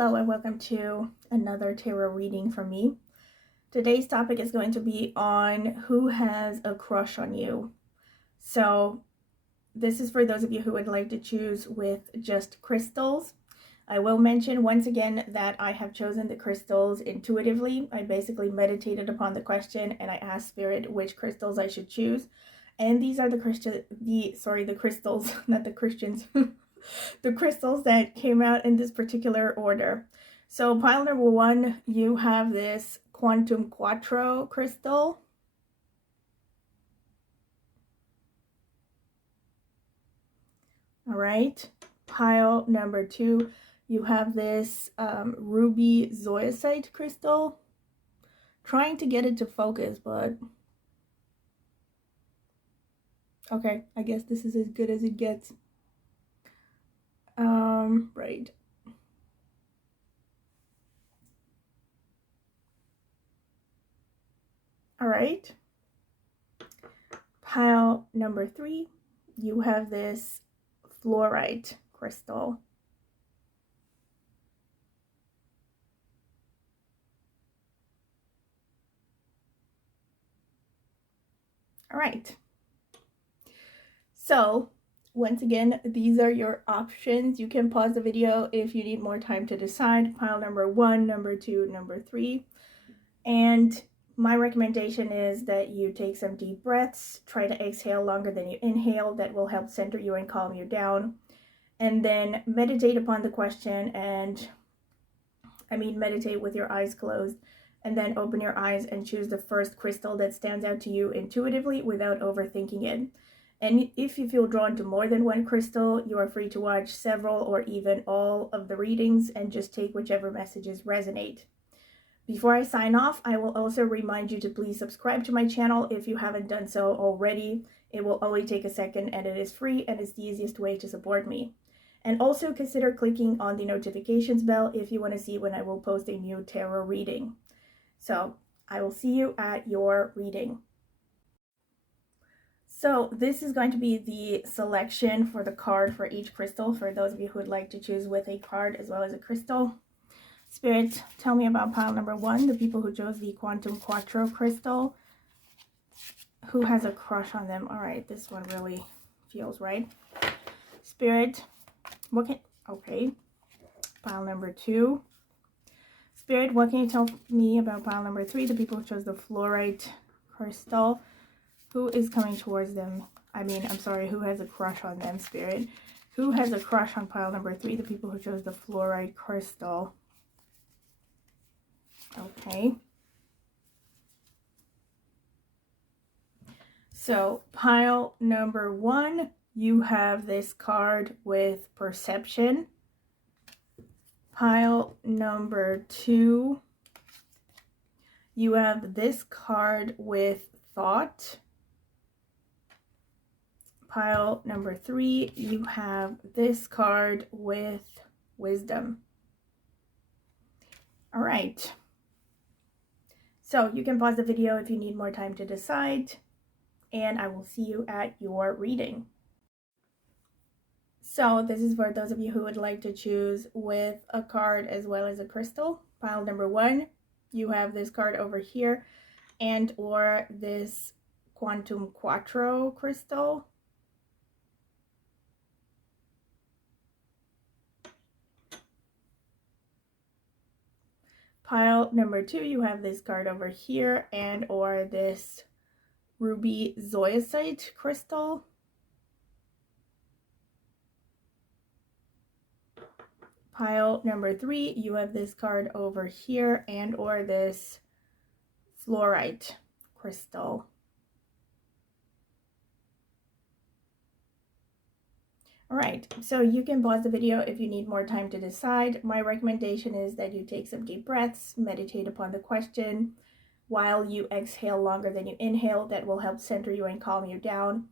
Hello and welcome to another tarot reading from me. Today's topic is going to be on who has a crush on you. So this is for those of you who would like to choose with just crystals. I will mention once again that I have chosen the crystals intuitively. I basically meditated upon the question and I asked Spirit which crystals I should choose. And these are the crystals, not the Christians. The crystals that came out in this particular order. So pile number 1, you have this Quantum Quattro crystal. All right. Pile number 2, you have this ruby zoisite crystal. Trying to get it to focus, but okay, I guess this is as good as it gets. Right. All right. Pile number 3, you have this fluorite crystal. All right. So once again, these are your options. You can pause the video if you need more time to decide. Pile number 1, number 2, number 3. And my recommendation is that you take some deep breaths. Try to exhale longer than you inhale. That will help center you and calm you down. And then meditate upon the question and meditate with your eyes closed. And then open your eyes and choose the first crystal that stands out to you intuitively without overthinking it. And if you feel drawn to more than one crystal, you are free to watch several or even all of the readings and just take whichever messages resonate. Before I sign off, I will also remind you to please subscribe to my channel if you haven't done so already. It will only take a second and it is free and it's the easiest way to support me. And also consider clicking on the notifications bell if you want to see when I will post a new tarot reading. So I will see you at your reading. So this is going to be the selection for the card for each crystal for those of you who would like to choose with a card as well as a crystal. Spirit, tell me about pile number 1, the people who chose the Quantum Quattro crystal. Who has a crush on them? All right, this one really feels right. Spirit, okay. Pile number 2. Spirit, what can you tell me about pile number 3, the people who chose the fluorite crystal? Who is coming towards them? Who has a crush on them, Spirit? Who has a crush on pile number 3, the people who chose the fluorite crystal? Okay. So pile number 1, you have this card with perception. Pile number 2, you have this card with thought. Pile number 3, you have this card with wisdom. All right. So you can pause the video if you need more time to decide, and I will see you at your reading. So this is for those of you who would like to choose with a card as well as a crystal. Pile number 1, you have this card over here and or this Quantum Quattro crystal. Pile number 2, you have this card over here and or this ruby zoisite crystal. Pile number 3, you have this card over here and or this fluorite crystal. All right, so you can pause the video if you need more time to decide. My recommendation is that you take some deep breaths, meditate upon the question while you exhale longer than you inhale. That will help center you and calm you down.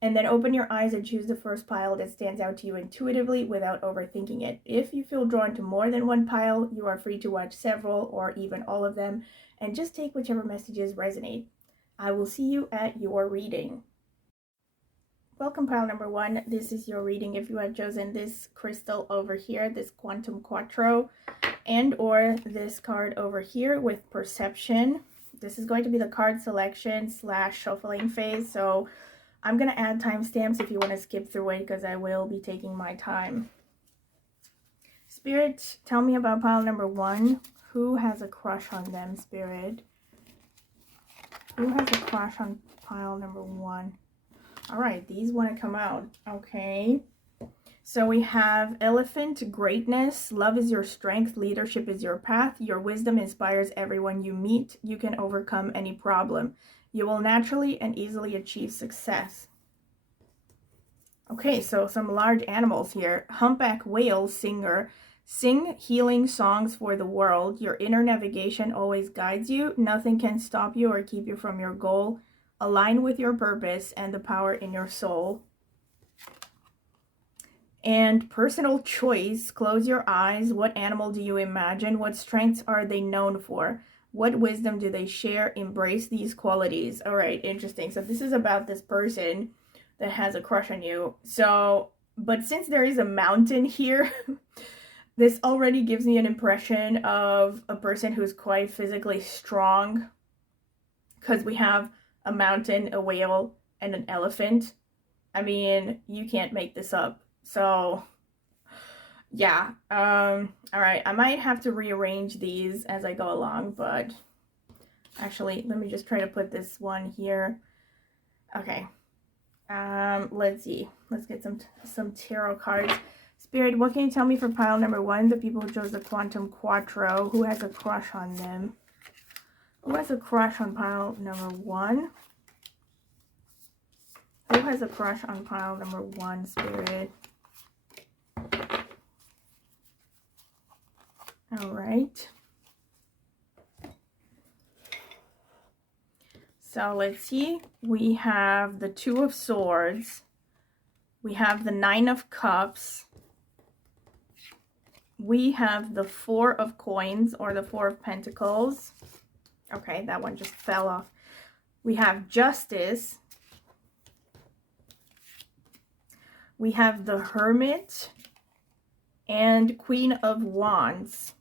And then open your eyes and choose the first pile that stands out to you intuitively without overthinking it. If you feel drawn to more than one pile, you are free to watch several or even all of them and just take whichever messages resonate. I will see you at your reading. Welcome pile number 1. This is your reading if you have chosen this crystal over here, this Quantum Quattro. and or this card over here with perception. This is going to be the card selection / shuffling phase, so I'm going to add timestamps if you want to skip through it because I will be taking my time. Spirit, tell me about pile number 1. Who has a crush on them, Spirit? Who has a crush on pile number 1? All right, these want to come out. Okay. So we have Elephant, greatness, love is your strength, leadership is your path, your wisdom inspires everyone you meet, you can overcome any problem. You will naturally and easily achieve success. Okay, so some large animals here. Humpback whale, singer, sing healing songs for the world. Your inner navigation always guides you. Nothing can stop you or keep you from your goal. Align with your purpose and the power in your soul. And personal choice, close your eyes. What animal do you imagine? What strengths are they known for? What wisdom do they share? Embrace these qualities. All right, interesting. So this is about this person that has a crush on you. So, but since there is a mountain here, this already gives me an impression of a person who's quite physically strong, because we have a mountain, a whale, and an elephant. I mean, you can't make this up. So, yeah. All right. I might have to rearrange these as I go along, but actually, let me just try to put this one here. Okay. Let's see. Let's get some tarot cards. Spirit, what can you tell me for pile number 1? The people who chose the Quantum Quattro. Who has a crush on them? Who has a crush on pile number 1? Who has a crush on pile number 1, Spirit? All right. So let's see. We have the 2 of Swords. We have the 9 of Cups. We have the 4 of Coins, or the 4 of Pentacles. Okay, that one just fell off. We have Justice. We have the Hermit and Queen of Wands.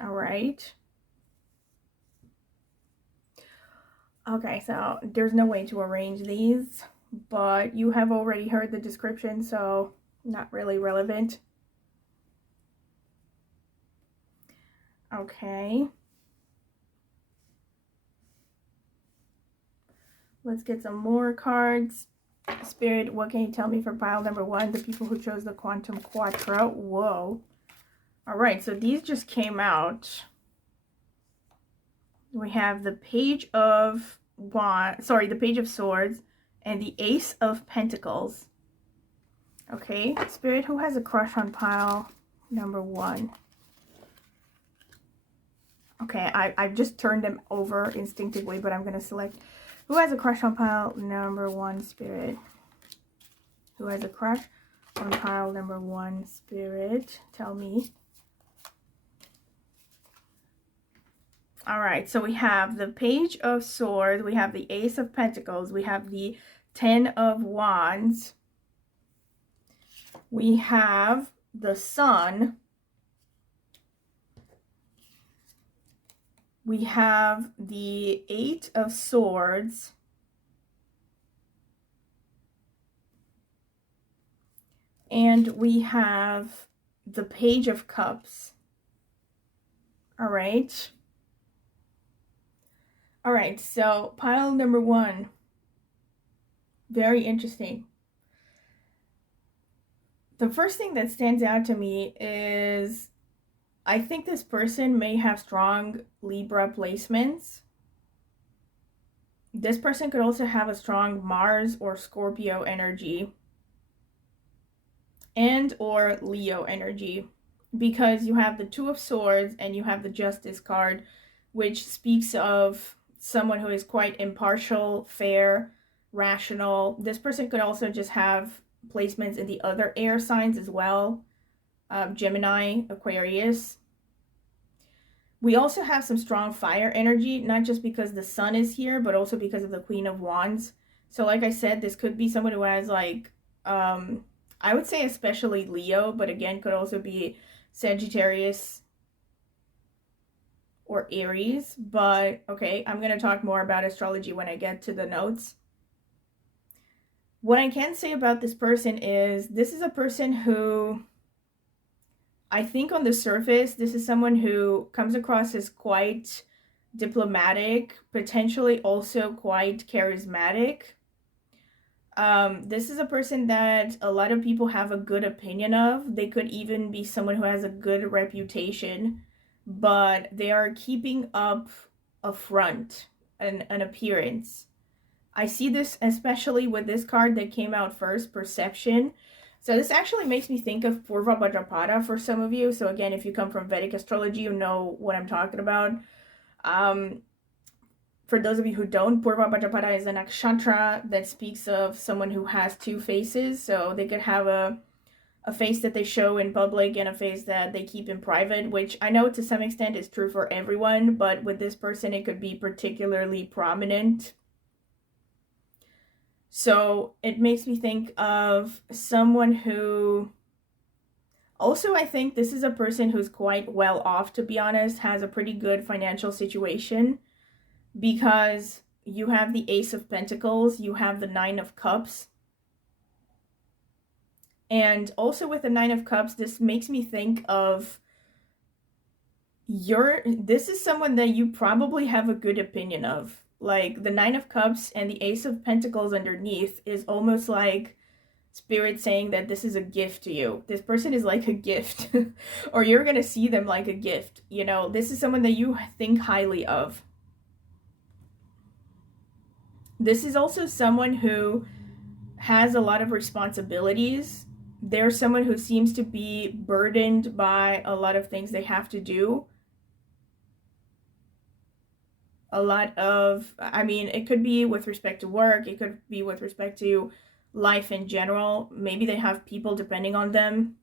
All right. Okay, so there's no way to arrange these, but you have already heard the description, so not really relevant. Okay. Let's get some more cards. Spirit, what can you tell me for pile number 1? The people who chose the Quantum Quattro. Whoa. All right, so these just came out. We have the Page of the Page of Swords and the Ace of Pentacles. Okay, Spirit, who has a crush on pile number 1? Okay, I've just turned them over instinctively, but I'm going to select who has a crush on pile number 1, Spirit. Who has a crush on pile number 1, Spirit? Tell me. All right, so we have the Page of Swords, we have the Ace of Pentacles, we have the 10 of Wands, we have the Sun, we have the 8 of Swords, and we have the Page of Cups. All right. All right, so pile number 1, very interesting. The first thing that stands out to me is I think this person may have strong Libra placements. This person could also have a strong Mars or Scorpio energy and or Leo energy, because you have the 2 of Swords and you have the Justice card, which speaks of someone who is quite impartial, fair, rational. This person could also just have placements in the other air signs as well. Gemini, Aquarius. We also have some strong fire energy, not just because the Sun is here, but also because of the Queen of Wands. So like I said, this could be someone who has like, I would say especially Leo, but again, could also be Sagittarius, or Aries. But okay, I'm going to talk more about astrology when I get to the notes. What I can say about this person is this is a person who, I think on the surface, this is someone who comes across as quite diplomatic, potentially also quite charismatic. This is a person that a lot of people have a good opinion of. They could even be someone who has a good reputation, but they are keeping up a front, an appearance. I see this especially with this card that came out first, Perception. So this actually makes me think of Purva Bhadrapada for some of you. So again, if you come from Vedic astrology, you know what I'm talking about. For those of you who don't, Purva Bhadrapada is a nakshatra that speaks of someone who has two faces. So they could have a face that they show in public and a face that they keep in private, which I know to some extent is true for everyone, but with this person, it could be particularly prominent. So it makes me think of someone who, also I think this is a person who's quite well off, to be honest, has a pretty good financial situation, because you have the Ace of Pentacles, you have the Nine of Cups. And also with the Nine of Cups, this makes me think of this is someone that you probably have a good opinion of. Like the Nine of Cups and the Ace of Pentacles underneath is almost like Spirit saying that this is a gift to you. This person is like a gift, or you're going to see them like a gift. You know, this is someone that you think highly of. This is also someone who has a lot of responsibilities. They're someone who seems to be burdened by a lot of things they have to do. A lot of, I mean, it could be with respect to work, it could be with respect to life in general. Maybe they have people depending on them.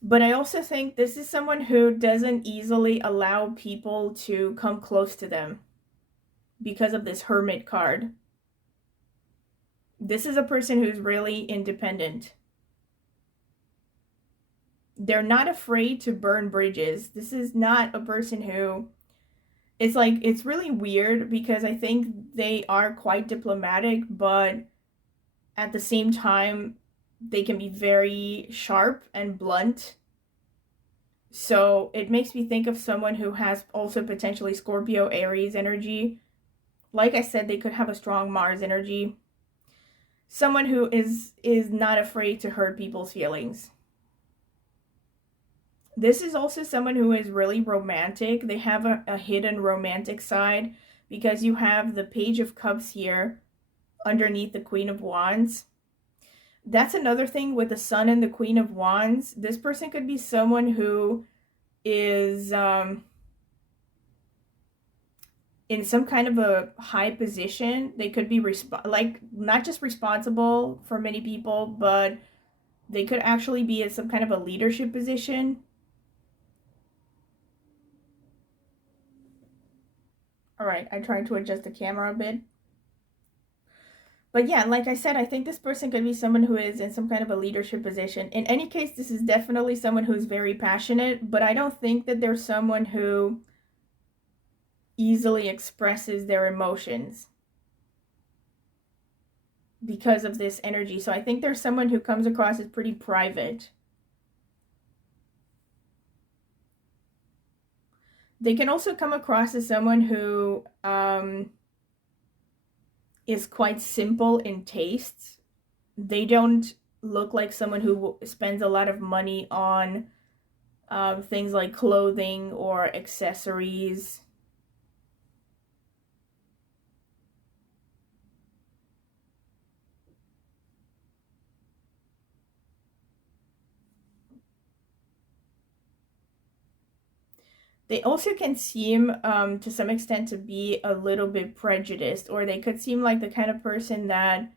But I also think this is someone who doesn't easily allow people to come close to them because of this Hermit card. This is a person who's really independent. They're not afraid to burn bridges. This is not a person who, it's like, it's really weird because I think they are quite diplomatic, but at the same time, they can be very sharp and blunt. So it makes me think of someone who has also potentially Scorpio, Aries energy. Like I said, they could have a strong Mars energy. Someone who is not afraid to hurt people's feelings. This is also someone who is really romantic. They have a hidden romantic side because you have the Page of Cups here underneath the Queen of Wands. That's another thing with the Sun and the Queen of Wands. This person could be someone who is in some kind of a high position. They could be like not just responsible for many people, but they could actually be in some kind of a leadership position. All right, I tried to adjust the camera a bit. But yeah, like I said, I think this person could be someone who is in some kind of a leadership position. In any case, this is definitely someone who's very passionate, but I don't think that there's someone who easily expresses their emotions because of this energy. So I think there's someone who comes across as pretty private. They can also come across as someone who is quite simple in tastes. They don't look like someone who spends a lot of money on things like clothing or accessories. They also can seem, to some extent, to be a little bit prejudiced, or they could seem like the kind of person that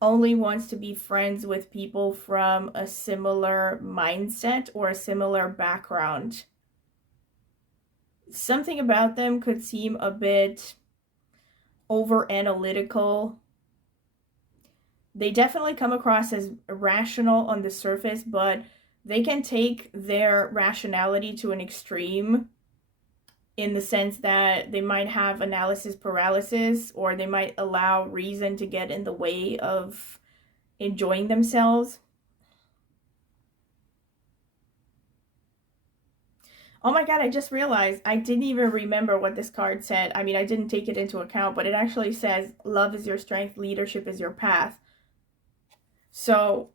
only wants to be friends with people from a similar mindset or a similar background. Something about them could seem a bit over analytical. They definitely come across as rational on the surface, but they can take their rationality to an extreme, in the sense that they might have analysis paralysis, or they might allow reason to get in the way of enjoying themselves. Oh my god, I just realized I didn't even remember what this card said. I mean, I didn't take it into account, but it actually says love is your strength, leadership is your path. So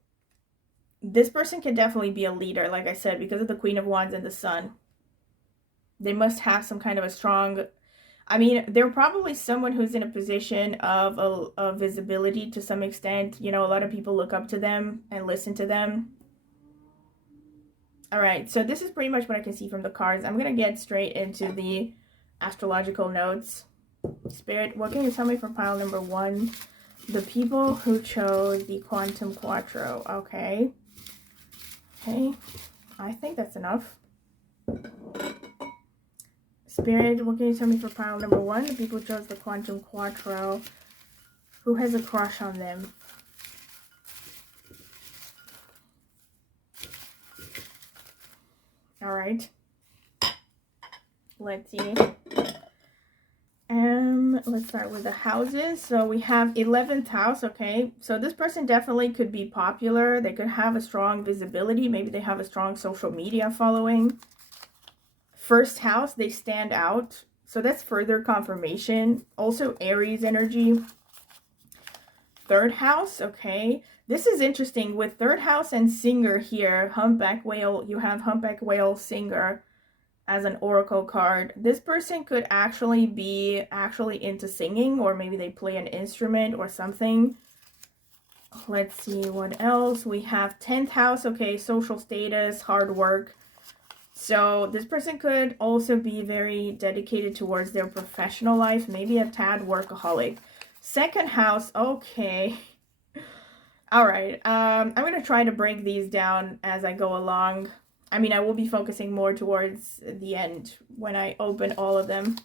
this person can definitely be a leader, like I said, because of the Queen of Wands and the Sun. They must have some kind of a strong, I mean, they're probably someone who's in a position of a visibility to some extent. You know, a lot of people look up to them and listen to them. All right, so this is pretty much what I can see from the cards. I'm going to get straight into the astrological notes. Spirit, what can you tell me for pile number 1? The people who chose the Quantum Quattro. Okay. Okay, I think that's enough. Spirit, what can you tell me for pile number 1? The people who chose the Quantum Quattro. Who has a crush on them? All right. Let's see. Let's start with the houses. So we have 11th house. Okay, so this person definitely could be popular. They could have a strong visibility. Maybe they have a strong social media following. First house, they stand out. So that's further confirmation. Also Aries energy. Third house, okay. This is interesting. With third house and singer here, humpback whale, you have humpback whale singer as an oracle card. This person could actually be into singing, or maybe they play an instrument or something. Let's see what else. We have 10th house, okay, social status, hard work. So this person could also be very dedicated towards their professional life, maybe a tad workaholic. Second house, okay. All right, I'm going to try to break these down as I go along. I mean, I will be focusing more towards the end when I open all of them.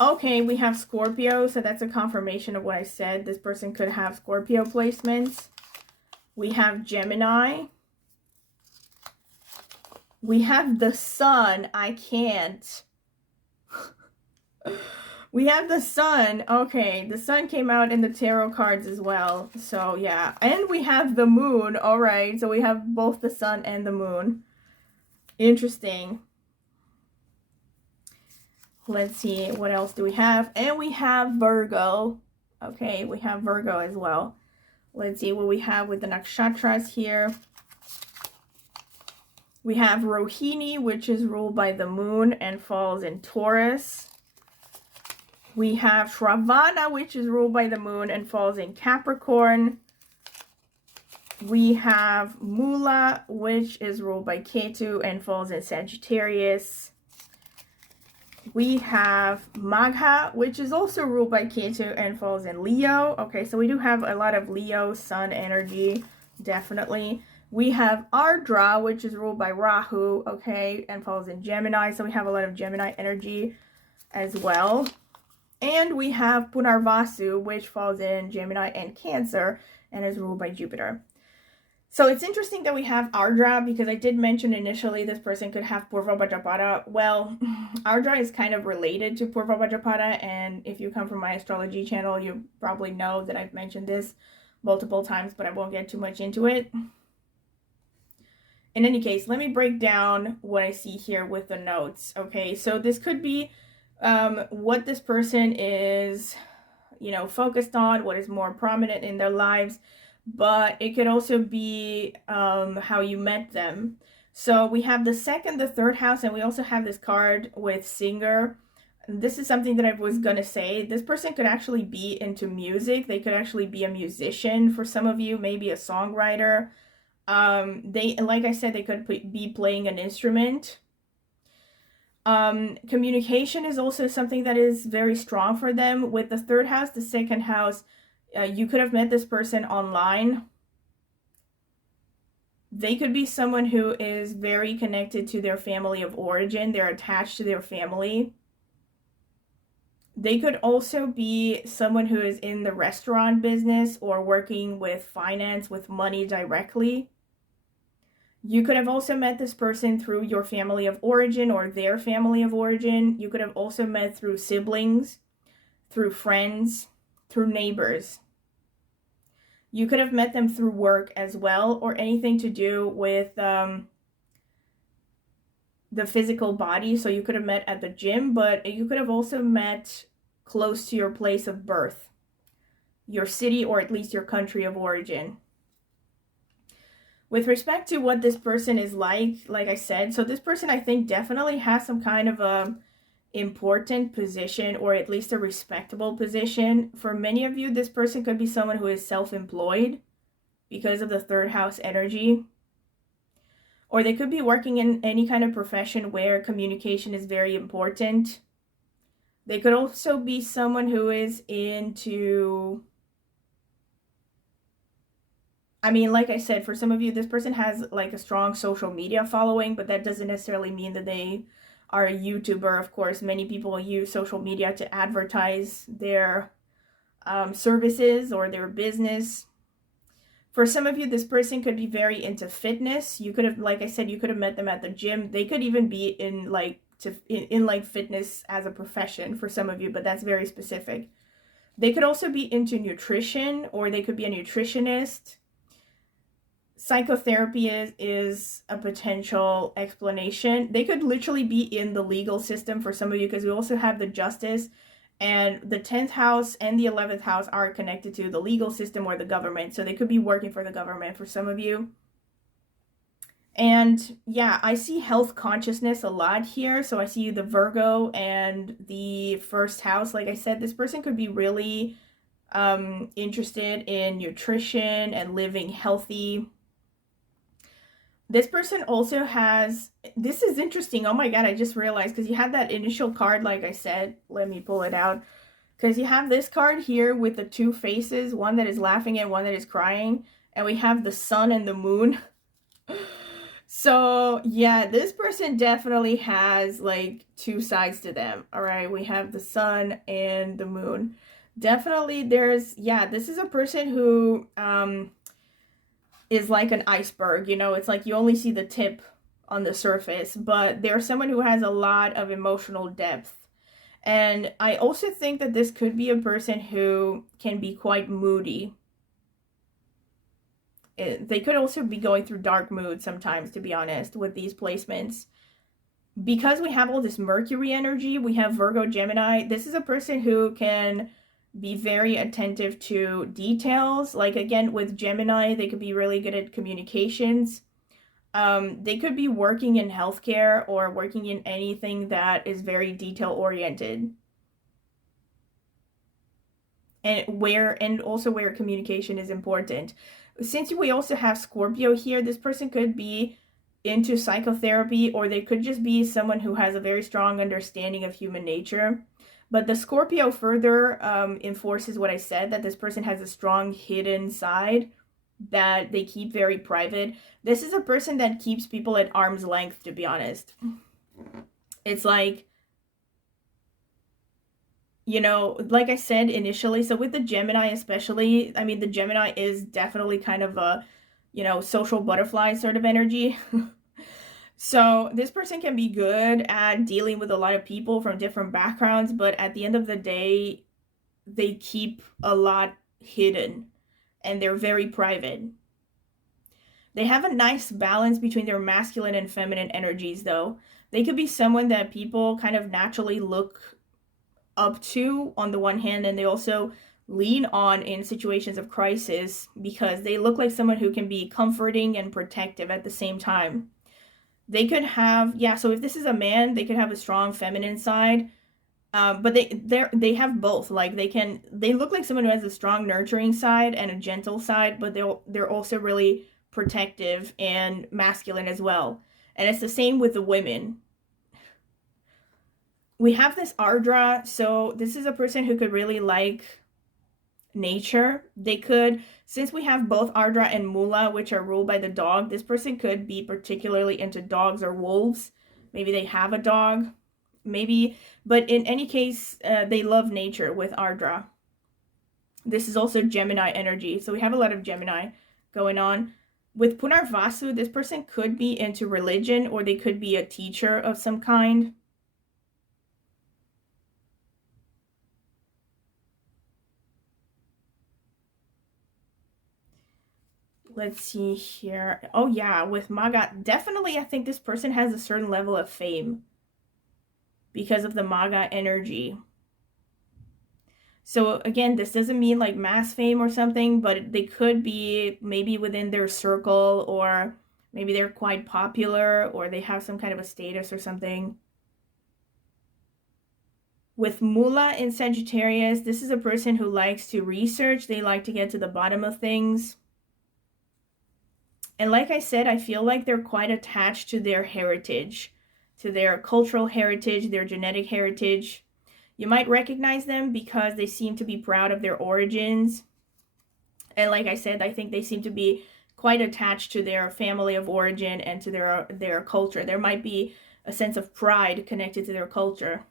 Okay, we have Scorpio, so that's a confirmation of what I said. This person could have Scorpio placements. We have Gemini. We have the Sun. I can't. We have the Sun. Okay, the Sun came out in the tarot cards as well. So, yeah. And we have the Moon. All right, so we have both the Sun and the Moon. Interesting. Let's see, what else do we have? And we have Virgo. Okay, we have Virgo as well. Let's see what we have with the nakshatras here. We have Rohini, which is ruled by the Moon and falls in Taurus. We have Shravana, which is ruled by the Moon and falls in Capricorn. We have Mula, which is ruled by Ketu and falls in Sagittarius. We have Magha, which is also ruled by Ketu and falls in Leo. Okay, so we do have a lot of Leo Sun energy, definitely. We have Ardra, which is ruled by Rahu, okay, and falls in Gemini. So we have a lot of Gemini energy as well. And we have Punarvasu, which falls in Gemini and Cancer and is ruled by Jupiter. So it's interesting that we have Ardra, because I did mention initially this person could have Purva Bhadrapada. Well, Ardra is kind of related to Purva Bhadrapada, and if you come from my astrology channel, you probably know that I've mentioned this multiple times, but I won't get too much into it. In any case, let me break down what I see here with the notes. Okay, so this could be what this person is, you know, focused on, what is more prominent in their lives, but it could also be how you met them. So we have the second, the third house, and we also have this card with singer. This is something that I was going to say. This person could actually be into music. They could actually be a musician for some of you, maybe a songwriter. They, like I said, they could be playing an instrument. Communication is also something that is very strong for them. With the third house, the second house, you could have met this person online. They could be someone who is very connected to their family of origin. They're attached to their family. They could also be someone who is in the restaurant business or working with finance, with money directly. You could have also met this person through your family of origin or their family of origin. You could have also met through siblings, through friends, through neighbors. You could have met them through work as well, or anything to do with the physical body. So you could have met at the gym, but you could have also met close to your place of birth, your city, or at least your country of origin. With respect to what this person is like I said, so this person I think definitely has some kind of a important position, or at least a respectable position. For many of you, this person could be someone who is self-employed because of the third house energy. Or they could be working in any kind of profession where communication is very important. They could also be someone who is into, I mean, like I said, for some of you, this person has like a strong social media following, but that doesn't necessarily mean that they are a YouTuber. Of course, many people use social media to advertise their services or their business. For some of you, this person could be very into fitness. You could have, like I said, you could have met them at the gym. They could even be in like fitness as a profession for some of you, but that's very specific. They could also be into nutrition, or they could be a nutritionist. Psychotherapy is a potential explanation. They could literally be in the legal system for some of you, because we also have the justice, and the 10th house and the 11th house are connected to the legal system or the government. So they could be working for the government for some of you. And yeah, I see health consciousness a lot here. So I see the Virgo and the first house. Like I said, this person could be really interested in nutrition and living healthy. This person also has, this is interesting. Oh my God, I just realized, because you had that initial card, like I said, let me pull it out. Because you have this card here with the two faces, one that is laughing and one that is crying. And we have the sun and the moon. So yeah, this person definitely has like two sides to them. All right, we have the sun and the moon. Definitely there's, yeah, this is a person who is like an iceberg, you know, it's like you only see the tip on the surface, but they're someone who has a lot of emotional depth. And I also think that this could be a person who can be quite moody. They could also be going through dark moods sometimes, to be honest, with these placements. Because we have all this Mercury energy, we have Virgo, Gemini. This is a person who can be very attentive to details. Like again, with Gemini, they could be really good at communications. They could be working in healthcare or working in anything that is very detail oriented. And also where communication is important. Since we also have Scorpio here, this person could be into psychotherapy, or they could just be someone who has a very strong understanding of human nature. But the Scorpio further enforces what I said, that this person has a strong hidden side that they keep very private. This is a person that keeps people at arm's length, to be honest. It's like, you know, like I said initially, so with the Gemini especially, I mean, the Gemini is definitely kind of a, you know, social butterfly sort of energy. So this person can be good at dealing with a lot of people from different backgrounds, but at the end of the day, they keep a lot hidden and they're very private. They have a nice balance between their masculine and feminine energies, though. They could be someone that people kind of naturally look up to on the one hand, and they also lean on in situations of crisis, because they look like someone who can be comforting and protective at the same time. They could have, yeah, so if this is a man, they could have a strong feminine side, but they have both. Like they look like someone who has a strong nurturing side and a gentle side, but they're also really protective and masculine as well. And it's the same with the women. We have this Ardra, so this is a person who could really like nature. They could, since we have both Ardra and Mula, which are ruled by the dog, this person could be particularly into dogs or wolves. Maybe they have a dog, maybe, but in any case, they love nature with Ardra. This is also Gemini energy, so we have a lot of Gemini going on. With Punarvasu, this person could be into religion, or they could be a teacher of some kind. Let's see here. Oh yeah, with Maga, definitely I think this person has a certain level of fame because of the Maga energy. So again, this doesn't mean like mass fame or something, but they could be maybe within their circle, or maybe they're quite popular, or they have some kind of a status or something. With Mula in Sagittarius, this is a person who likes to research. They like to get to the bottom of things. And like I said, I feel like they're quite attached to their heritage, to their cultural heritage, their genetic heritage. You might recognize them because they seem to be proud of their origins. And like I said, I think they seem to be quite attached to their family of origin and to their culture. There might be a sense of pride connected to their culture.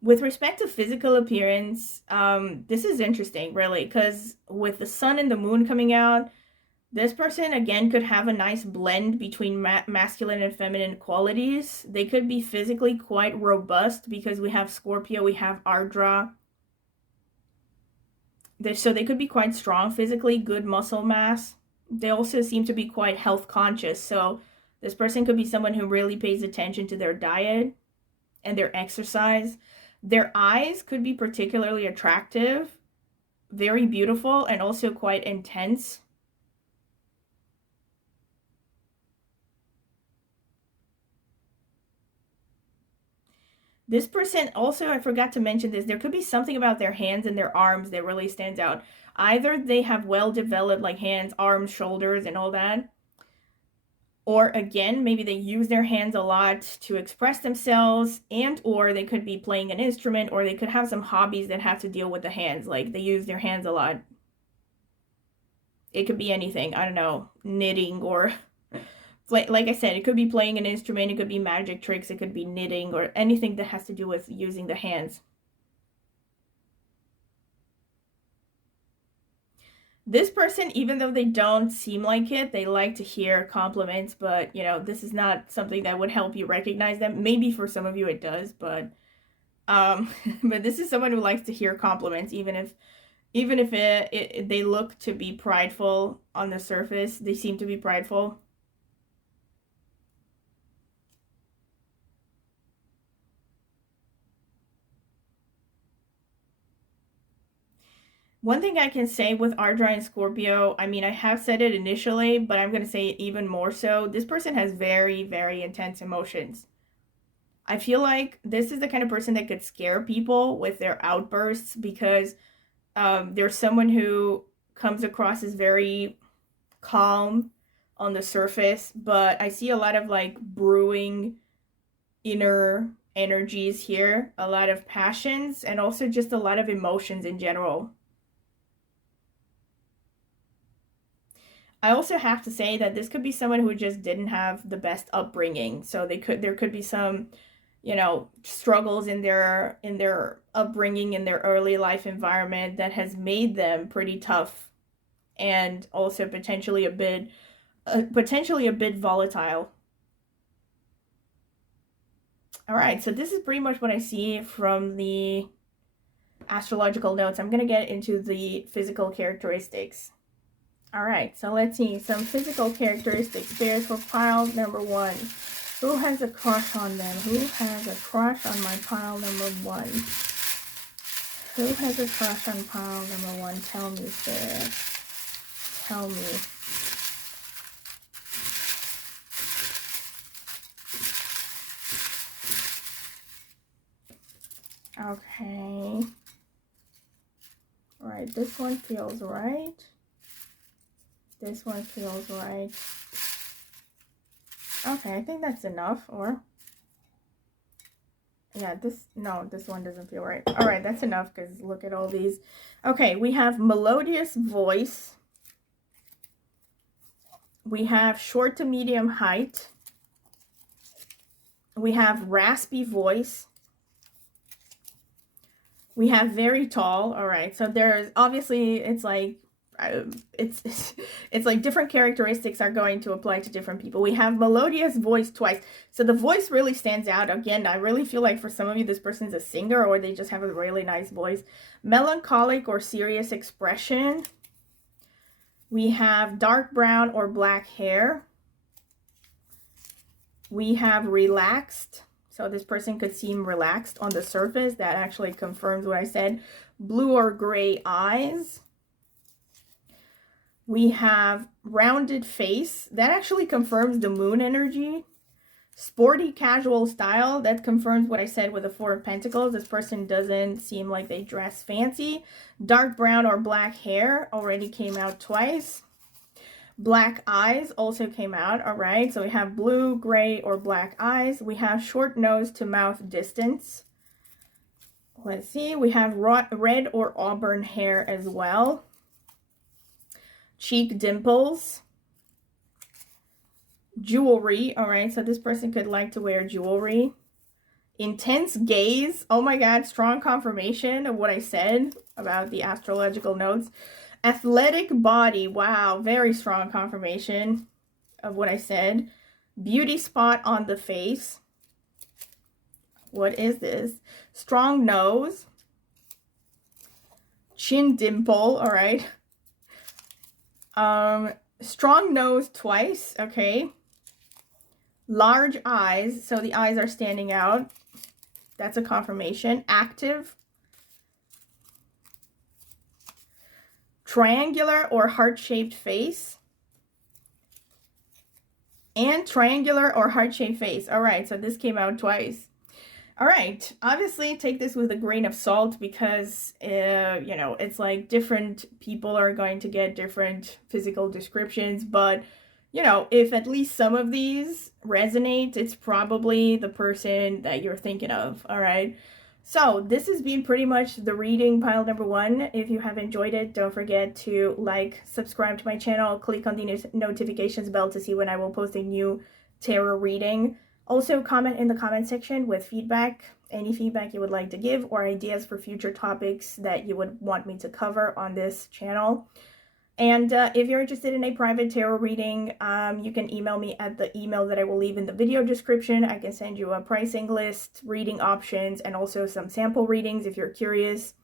With respect to physical appearance, this is interesting, really, because with the sun and the moon coming out, this person, again, could have a nice blend between masculine and feminine qualities. They could be physically quite robust because we have Scorpio, we have Ardra. So they could be quite strong physically, good muscle mass. They also seem to be quite health conscious. So this person could be someone who really pays attention to their diet and their exercise. Their eyes could be particularly attractive, very beautiful, and also quite intense. This person also, I forgot to mention this, there could be something about their hands and their arms that really stands out. Either they have well-developed like hands, arms, shoulders, and all that, or again, maybe they use their hands a lot to express themselves, and or they could be playing an instrument, or they could have some hobbies that have to deal with the hands, like they use their hands a lot. It could be anything, I don't know, knitting, or like I said, it could be playing an instrument, it could be magic tricks, it could be knitting, or anything that has to do with using the hands. This person, even though they don't seem like it, they like to hear compliments, but, you know, this is not something that would help you recognize them. Maybe for some of you it does, but but this is someone who likes to hear compliments, even if they look to be prideful on the surface. They seem to be prideful. One thing I can say with Ardra and Scorpio, I mean, I have said it initially, but I'm going to say it even more so. This person has very, very intense emotions. I feel like this is the kind of person that could scare people with their outbursts, because there's someone who comes across as very calm on the surface, but I see a lot of like brewing inner energies here, a lot of passions, and also just a lot of emotions in general. I also have to say that this could be someone who just didn't have the best upbringing. So there could be some, you know, struggles in their upbringing, in their early life environment, that has made them pretty tough, and also potentially a bit volatile. All right, so this is pretty much what I see from the astrological notes. I'm going to get into the physical characteristics. All right, so let's see some physical characteristics there for pile number 1. Who has a crush on them? Who has a crush on my pile number 1? Who has a crush on pile number 1? Tell me, Sarah. Tell me. Okay. All right, this one feels right. This one feels right. Okay, I think that's enough. Or yeah, this one doesn't feel right. All right, that's enough, because look at all these. Okay, we have melodious voice. We have short to medium height. We have raspy voice. We have very tall. All right, so there's obviously, it's like it's like different characteristics are going to apply to different people. We have melodious voice twice. So the voice really stands out. Again, I really feel like for some of you, this person's a singer or they just have a really nice voice. Melancholic or serious expression. We have dark brown or black hair. We have relaxed. So this person could seem relaxed on the surface. That actually confirms what I said. Blue or gray eyes. We have rounded face. That actually confirms the moon energy. Sporty casual style. That confirms what I said with the Four of Pentacles. This person doesn't seem like they dress fancy. Dark brown or black hair already came out twice. Black eyes also came out. All right. So we have blue, gray, or black eyes. We have short nose to mouth distance. Let's see. We have red or auburn hair as well. Cheek dimples. Jewelry. All right, so this person could like to wear jewelry. Intense gaze. Oh my God, strong confirmation of what I said about the astrological notes. Athletic body. Wow, very strong confirmation of what I said. Beauty spot on the face. What is this? Strong nose. Chin dimple. All right. Strong nose twice. Okay. Large eyes. So the eyes are standing out. That's a confirmation. Active. Triangular or heart-shaped face. And triangular or heart-shaped face. All right. So this came out twice. All right, obviously take this with a grain of salt because, you know, it's like different people are going to get different physical descriptions. But, you know, if at least some of these resonate, it's probably the person that you're thinking of. All right. So this has been pretty much the reading pile number 1. If you have enjoyed it, don't forget to like, subscribe to my channel, click on the notifications bell to see when I will post a new tarot reading. Also, comment in the comment section with feedback, any feedback you would like to give or ideas for future topics that you would want me to cover on this channel. And if you're interested in a private tarot reading, you can email me at the email that I will leave in the video description. I can send you a pricing list, reading options, and also some sample readings if you're curious.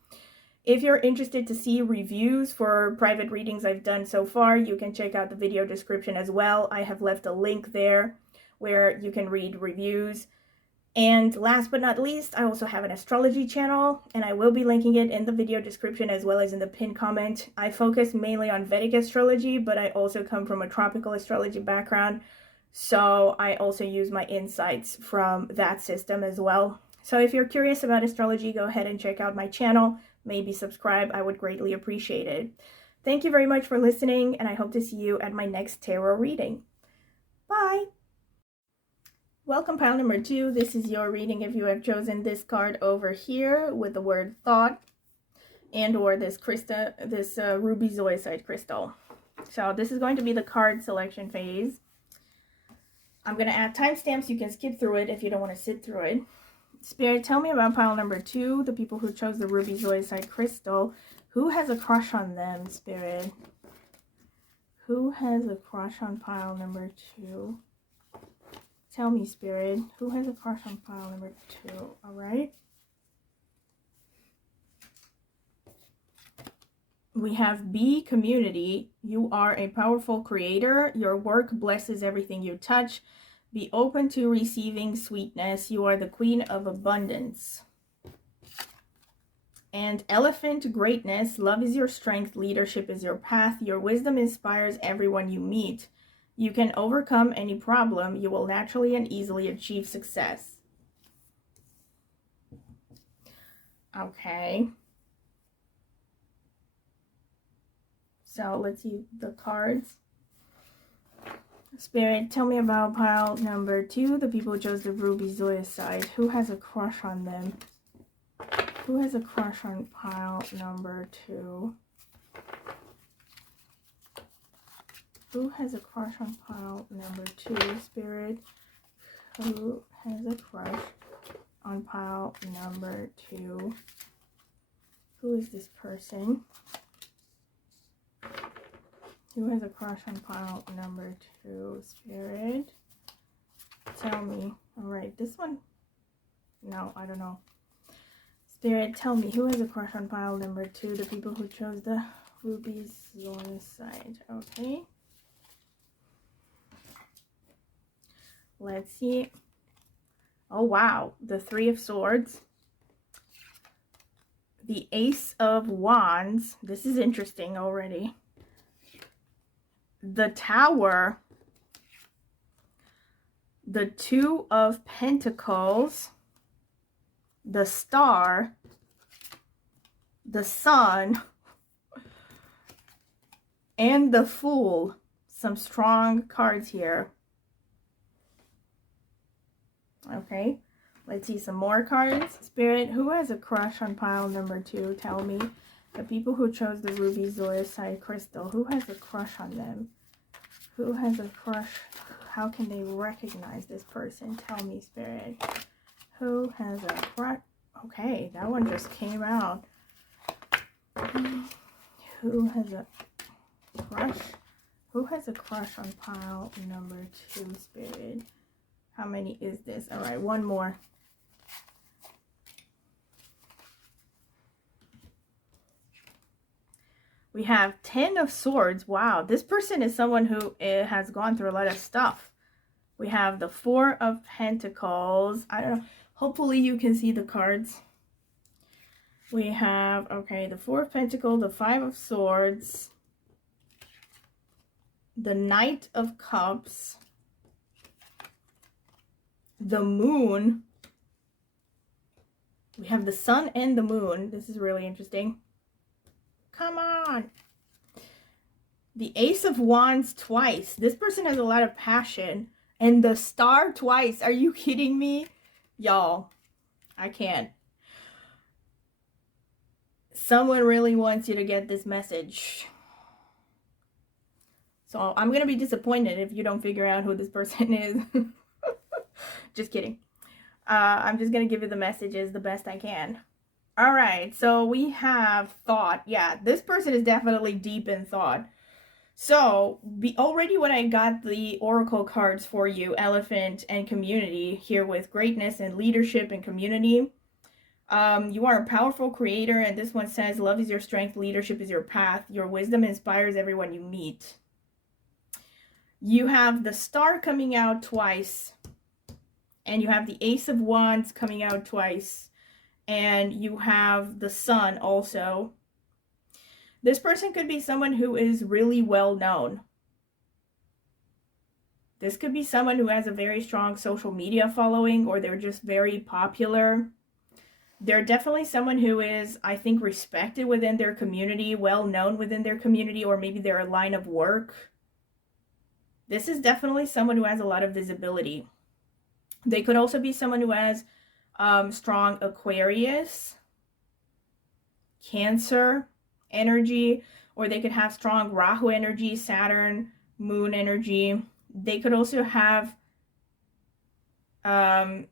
If you're interested to see reviews for private readings I've done so far, you can check out the video description as well. I have left a link there where you can read reviews. And last but not least, I also have an astrology channel, and I will be linking it in the video description as well as in the pinned comment. I focus mainly on Vedic astrology, but I also come from a tropical astrology background, so I also use my insights from that system as well. So if you're curious about astrology, go ahead and check out my channel. Maybe subscribe. I would greatly appreciate it. Thank you very much for listening, and I hope to see you at my next tarot reading. Bye! Welcome pile number 2. This is your reading if you have chosen this card over here with the word thought and or this crystal, this ruby zoisite crystal. So this is going to be the card selection phase. I'm going to add timestamps. You can skip through it if you don't want to sit through it. Spirit, tell me about pile number 2, the people who chose the ruby zoisite crystal. Who has a crush on them, Spirit? Who has a crush on pile number 2? Tell me, Spirit, who has a crush on pile number 2? All right. We have B, community. You are a powerful creator. Your work blesses everything you touch. Be open to receiving sweetness. You are the queen of abundance. And elephant, greatness. Love is your strength. Leadership is your path. Your wisdom inspires everyone you meet. You can overcome any problem. You will naturally and easily achieve success. Okay. So let's see the cards. Spirit, tell me about pile number 2, the people who chose the ruby zoisite. Who has a crush on them? Who has a crush on pile number 2? Who has a crush on pile number 2, Spirit? Who has a crush on pile number 2? Who is this person? Who has a crush on pile number 2, Spirit? Tell me. All right, this one. No, I don't know. Spirit, tell me, who has a crush on pile number 2? The people who chose the rubies on the side. Okay. Let's see. Oh, wow. The 3 of Swords. The Ace of Wands. This is interesting already. The Tower. The 2 of Pentacles. The Star. The Sun. And the Fool. Some strong cards here. Okay, let's see some more cards. Spirit, who has a crush on pile number 2? Tell me. The people who chose the ruby zoisite crystal, who has a crush on them? Who has a crush? How can they recognize this person? Tell me, Spirit. Who has a crush? Okay, that one just came out. Who has a crush? Who has a crush on pile number 2, Spirit? How many is this? All right, one more. We have 10 of Swords. Wow, this person is someone who has gone through a lot of stuff. We have the 4 of Pentacles. I don't know. Hopefully you can see the cards. We have, okay, the 4 of Pentacles, the 5 of Swords, the Knight of Cups, the Moon. We have the Sun and the Moon. This is really interesting. Come on. The Ace of Wands twice. This person has a lot of passion. And the Star twice. Are you kidding me? Y'all, I can't. Someone really wants you to get this message. So I'm going to be disappointed if you don't figure out who this person is. Just kidding. I'm just going to give you the messages the best I can. All right, so we have thought. Yeah, this person is definitely deep in thought. So already when I got the oracle cards for you, Elephant and Community, here with greatness and leadership and community. You are a powerful creator, and this one says, love is your strength, leadership is your path. Your wisdom inspires everyone you meet. You have the Star coming out twice. And you have the Ace of Wands coming out twice. And you have the Sun also. This person could be someone who is really well known. This could be someone who has a very strong social media following, or they're just very popular. They're definitely someone who is, I think, respected within their community, well known within their community, or maybe their line of work. This is definitely someone who has a lot of visibility. They could also be someone who has strong Aquarius, Cancer energy, or they could have strong Rahu energy, Saturn, Moon energy. They could also have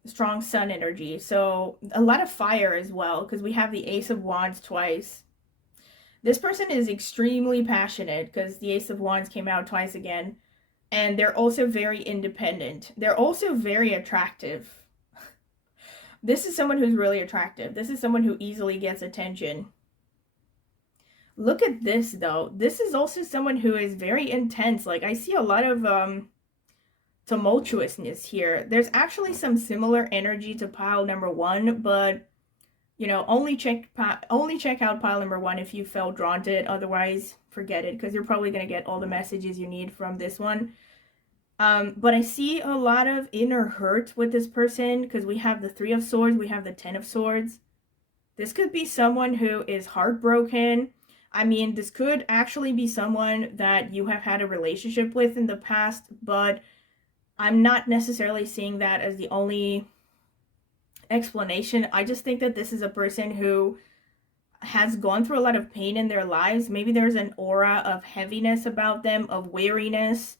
strong Sun energy. So a lot of fire as well, because we have the Ace of Wands twice. This person is extremely passionate because the Ace of Wands came out twice again. And they're also very independent. They're also very attractive. This is someone who's really attractive. This is someone who easily gets attention. Look at this, though. This is also someone who is very intense. Like, I see a lot of tumultuousness here. There's actually some similar energy to pile number 1, but, you know, only check out pile number 1 if you felt drawn to it. Otherwise, forget it, because you're probably going to get all the messages you need from this one. But I see a lot of inner hurt with this person, because we have the 3 of Swords, we have the 10 of Swords. This could be someone who is heartbroken. I mean, this could actually be someone that you have had a relationship with in the past, but I'm not necessarily seeing that as the only explanation. I just think that this is a person who has gone through a lot of pain in their lives. Maybe there's an aura of heaviness about them, of weariness.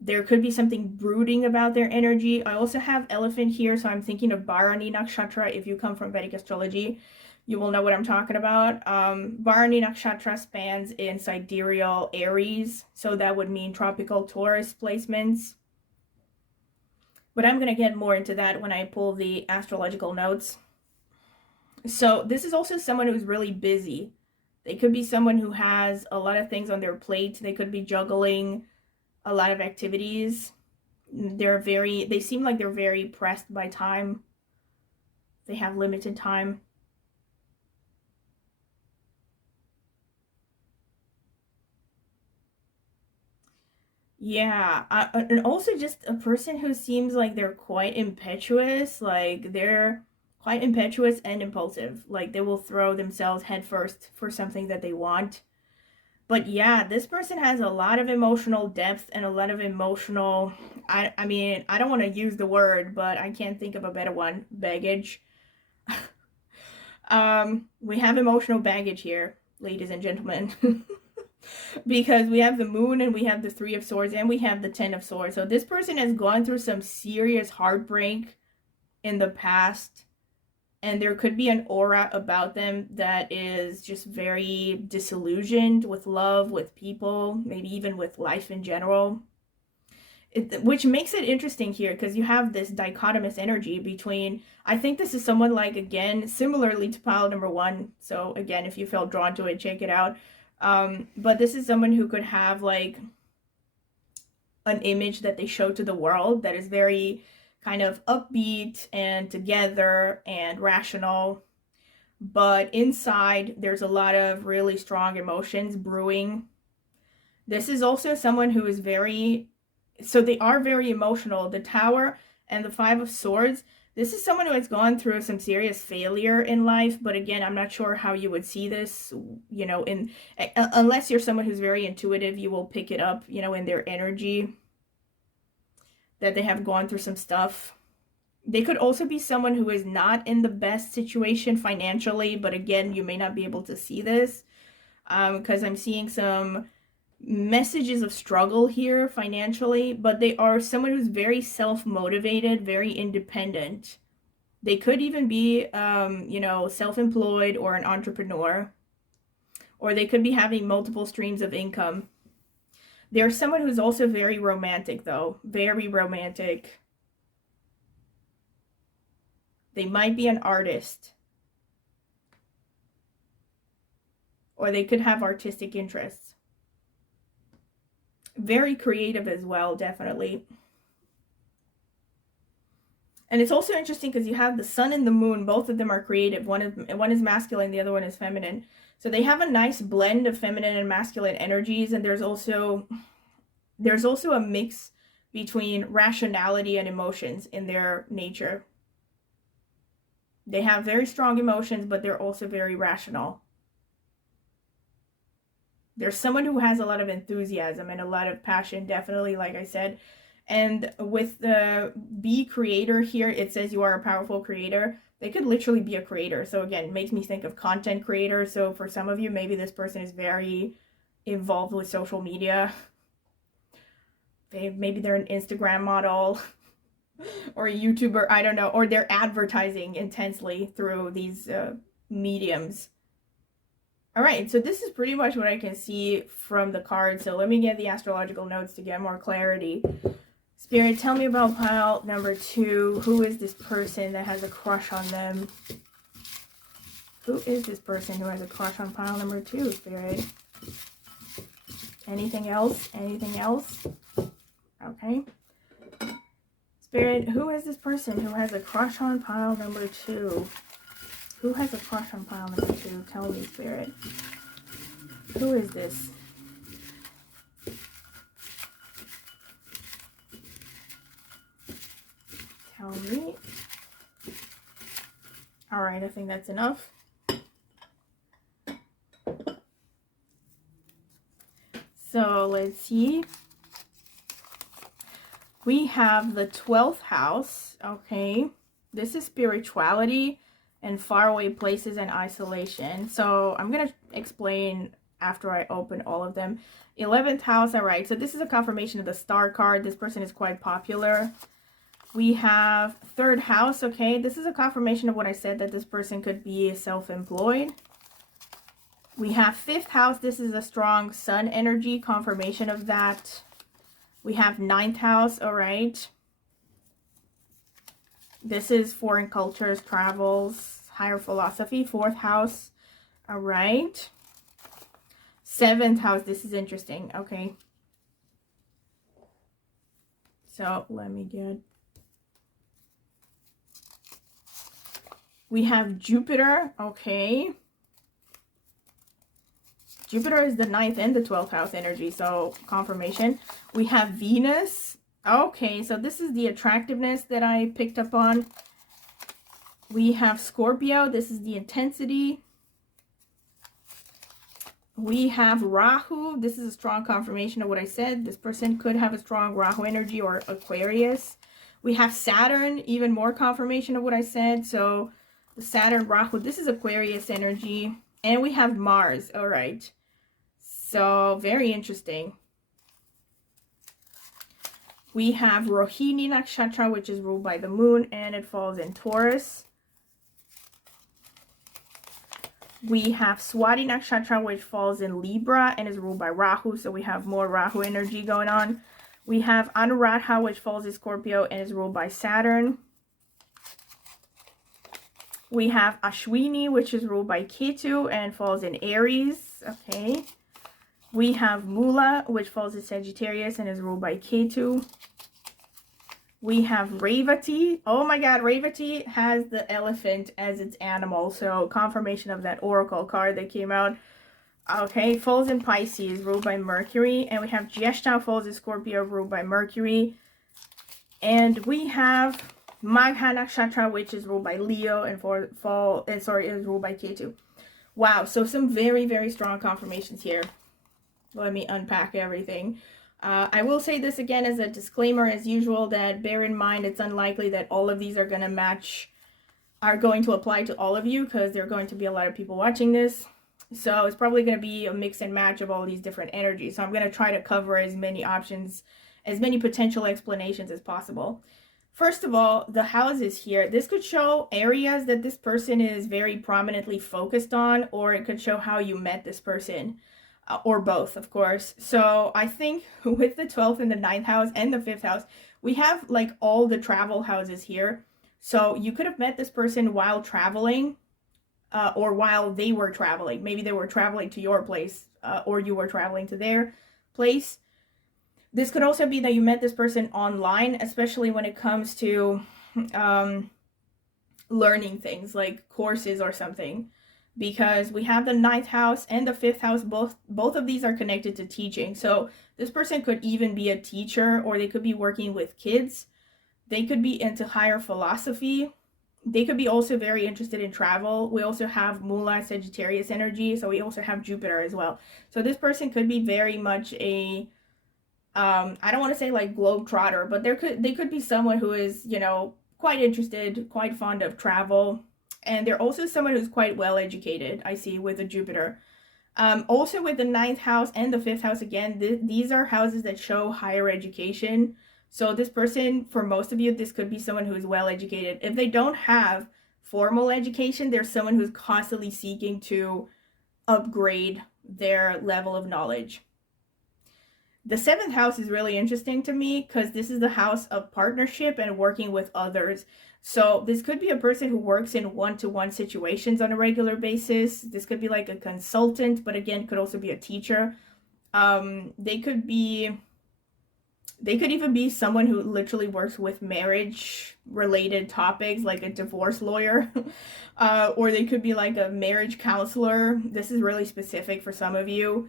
There could be something brooding about their energy. I also have Elephant here, so I'm thinking of Bharani Nakshatra if you come from Vedic astrology. you will know what I'm talking about. Bharani Nakshatra spans in sidereal Aries, so that would mean tropical Taurus placements. But I'm going to get more into that when I pull the astrological notes. So this is also someone who's really busy. They could be someone who has a lot of things on their plate. They could be juggling a lot of activities. They seem like they're very pressed by time. They have limited time. Yeah, and also just a person who seems like they're quite impetuous, like they're quite impetuous and impulsive. Like they will throw themselves headfirst for something that they want. But yeah, this person has a lot of emotional depth and a lot of emotional, I mean, I don't want to use the word, but I can't think of a better one, baggage. We have emotional baggage here, ladies and gentlemen. Because we have the moon and we have the 3 of swords and we have the 10 of swords. So this person has gone through some serious heartbreak in the past, and there could be an aura about them that is just very disillusioned with love, with people, maybe even with life in general. Which makes it interesting here because you have this dichotomous energy between, I think this is someone like, again, similarly to pile number 1. So again, if you felt drawn to it, check it out. But this is someone who could have like an image that they show to the world that is very kind of upbeat and together and rational. But inside, there's a lot of really strong emotions brewing. This is also someone who is so they are very emotional. The Tower and the 5 of Swords, this is someone who has gone through some serious failure in life, but again, I'm not sure how you would see this, you know, unless you're someone who's very intuitive, you will pick it up, you know, in their energy that they have gone through some stuff. They could also be someone who is not in the best situation financially, but again, you may not be able to see this because I'm seeing some messages of struggle here financially, but they are someone who's very self-motivated, very independent. They could even be, you know, self-employed or an entrepreneur, or they could be having multiple streams of income. They're someone who's also very romantic, though, very romantic. They might be an artist, or they could have artistic interests. Very creative as well, definitely. And it's also interesting because you have the sun and the moon, both of them are creative. One is masculine, the other one is feminine. So they have a nice blend of feminine and masculine energies, and there's also a mix between rationality and emotions in their nature. They have very strong emotions, but they're also very rational. There's someone who has a lot of enthusiasm and a lot of passion, definitely, like I said. And with the be creator here, it says you are a powerful creator. They could literally be a creator. So again, it makes me think of content creator. So for some of you, maybe this person is very involved with social media. Maybe they're an Instagram model or a YouTuber, I don't know. Or they're advertising intensely through these mediums. All right, so this is pretty much what I can see from the card. So let me get the astrological notes to get more clarity. Spirit, tell me about pile number 2. Who is this person that has a crush on them? Who is this person who has a crush on pile number 2, Spirit? Anything else? Anything else? Okay. Spirit, who is this person who has a crush on pile number 2? Who has a crush on pile number 2? Tell me, Spirit. Who is this? Tell me. All right, I think that's enough. So let's see. We have the 12th house. Okay. This is spirituality and faraway places and isolation. So I'm going to explain after I open all of them. 11th house, all right. So this is a confirmation of the star card. This person is quite popular. We have third house, okay? This is a confirmation of what I said, that this person could be self-employed. We have fifth house. This is a strong sun energy, confirmation of that. We have ninth house, all right. This is foreign cultures, travels, higher philosophy. Fourth house, all right. Seventh house, this is interesting, okay. So let me get... We have Jupiter, okay. Jupiter is the 9th and the 12th house energy, so confirmation. We have Venus. Okay, so this is the attractiveness that I picked up on. We have Scorpio. This is the intensity. We have Rahu. This is a strong confirmation of what I said. This person could have a strong Rahu energy or Aquarius. We have Saturn, even more confirmation of what I said. So Saturn, Rahu, this is Aquarius energy. And we have Mars. All right. So very interesting. We have Rohini Nakshatra, which is ruled by the moon, and it falls in Taurus. We have Swati Nakshatra, which falls in Libra and is ruled by Rahu. So we have more Rahu energy going on. We have Anuradha, which falls in Scorpio and is ruled by Saturn. We have Ashwini, which is ruled by Ketu and falls in Aries. Okay. We have Mula, which falls in Sagittarius and is ruled by Ketu. We have Revati. Oh my god, Revati has the elephant as its animal. So confirmation of that oracle card that came out. Okay, falls in Pisces, ruled by Mercury. And we have Jyeshta, falls in Scorpio, ruled by Mercury. And we have Magha Nakshatra, which is ruled by Leo and is ruled by Ketu. Wow, so some very, very strong confirmations here. Let me unpack everything. I will say this again as a disclaimer, as usual, that bear in mind it's unlikely that all of these are going to apply to all of you, because there are going to be a lot of people watching this. So it's probably going to be a mix and match of all these different energies. So I'm going to try to cover as many options, as many potential explanations as possible. First of all, the houses here, this could show areas that this person is very prominently focused on, or it could show how you met this person. Or both, of course. So I think with the 12th and the 9th house and the 5th house, we have like all the travel houses here. So you could have met this person while traveling, or while they were traveling. Maybe they were traveling to your place, or you were traveling to their place. This could also be that you met this person online, especially when it comes to learning things like courses or something. Because we have the 9th house and the 5th house, both of these are connected to teaching. So this person could even be a teacher, or they could be working with kids. They could be into higher philosophy. They could be also very interested in travel. We also have Mula, Sagittarius energy, so we also have Jupiter as well. So this person could be very much a, I don't want to say like globetrotter, but they could be someone who is, you know, quite interested, quite fond of travel. And they're also someone who's quite well educated, I see, with the Jupiter. Also with the 9th house and the 5th house, again, these are houses that show higher education. So this person, for most of you, this could be someone who is well educated. If they don't have formal education, they're someone who's constantly seeking to upgrade their level of knowledge. The 7th house is really interesting to me because this is the house of partnership and working with others. So this could be a person who works in one-to-one situations on a regular basis. This could be like a consultant, but again, could also be a teacher. They could even be someone who literally works with marriage-related topics, like a divorce lawyer. Or they could be like a marriage counselor. This is really specific for some of you.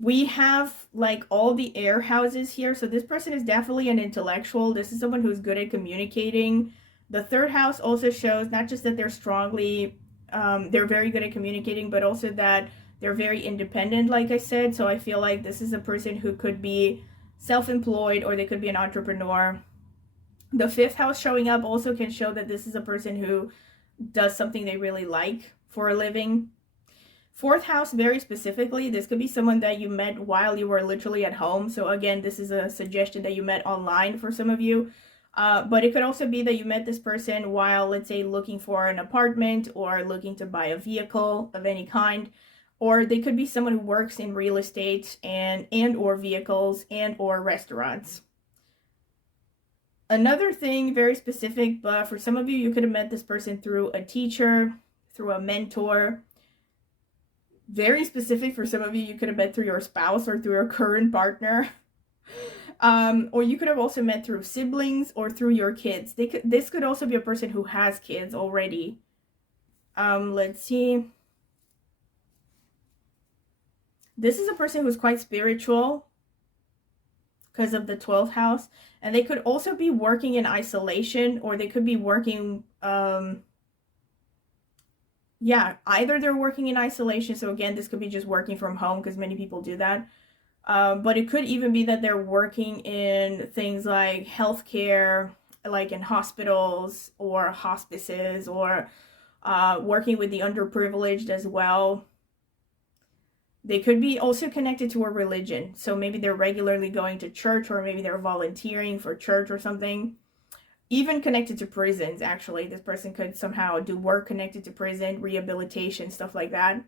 We have like all the air houses here. So this person is definitely an intellectual. This is someone who's good at communicating. The 3rd house also shows not just that they're they're very good at communicating, but also that they're very independent, like I said. So I feel like this is a person who could be self-employed, or they could be an entrepreneur. The 5th house showing up also can show that this is a person who does something they really like for a living. 4th house, very specifically, this could be someone that you met while you were literally at home. So again, this is a suggestion that you met online for some of you. But it could also be that you met this person while, let's say, looking for an apartment or looking to buy a vehicle of any kind. Or they could be someone who works in real estate and or vehicles and or restaurants. Another thing, very specific, but for some of you, you could have met this person through a teacher, through a mentor. Very specific for some of you, you could have met through your spouse or through your current partner. Or you could have also met through siblings or through your kids. This could also be a person who has kids already. Let's see. This is a person who's quite spiritual because of the 12th house. And they could also be working in isolation, or they could be working, yeah, either they're working in isolation. So again, this could be just working from home because many people do that. But it could even be that they're working in things like healthcare, like in hospitals or hospices, or working with the underprivileged as well. They could be also connected to a religion. So maybe they're regularly going to church, or maybe they're volunteering for church or something. Even connected to prisons, actually. This person could somehow do work connected to prison, rehabilitation, stuff like that.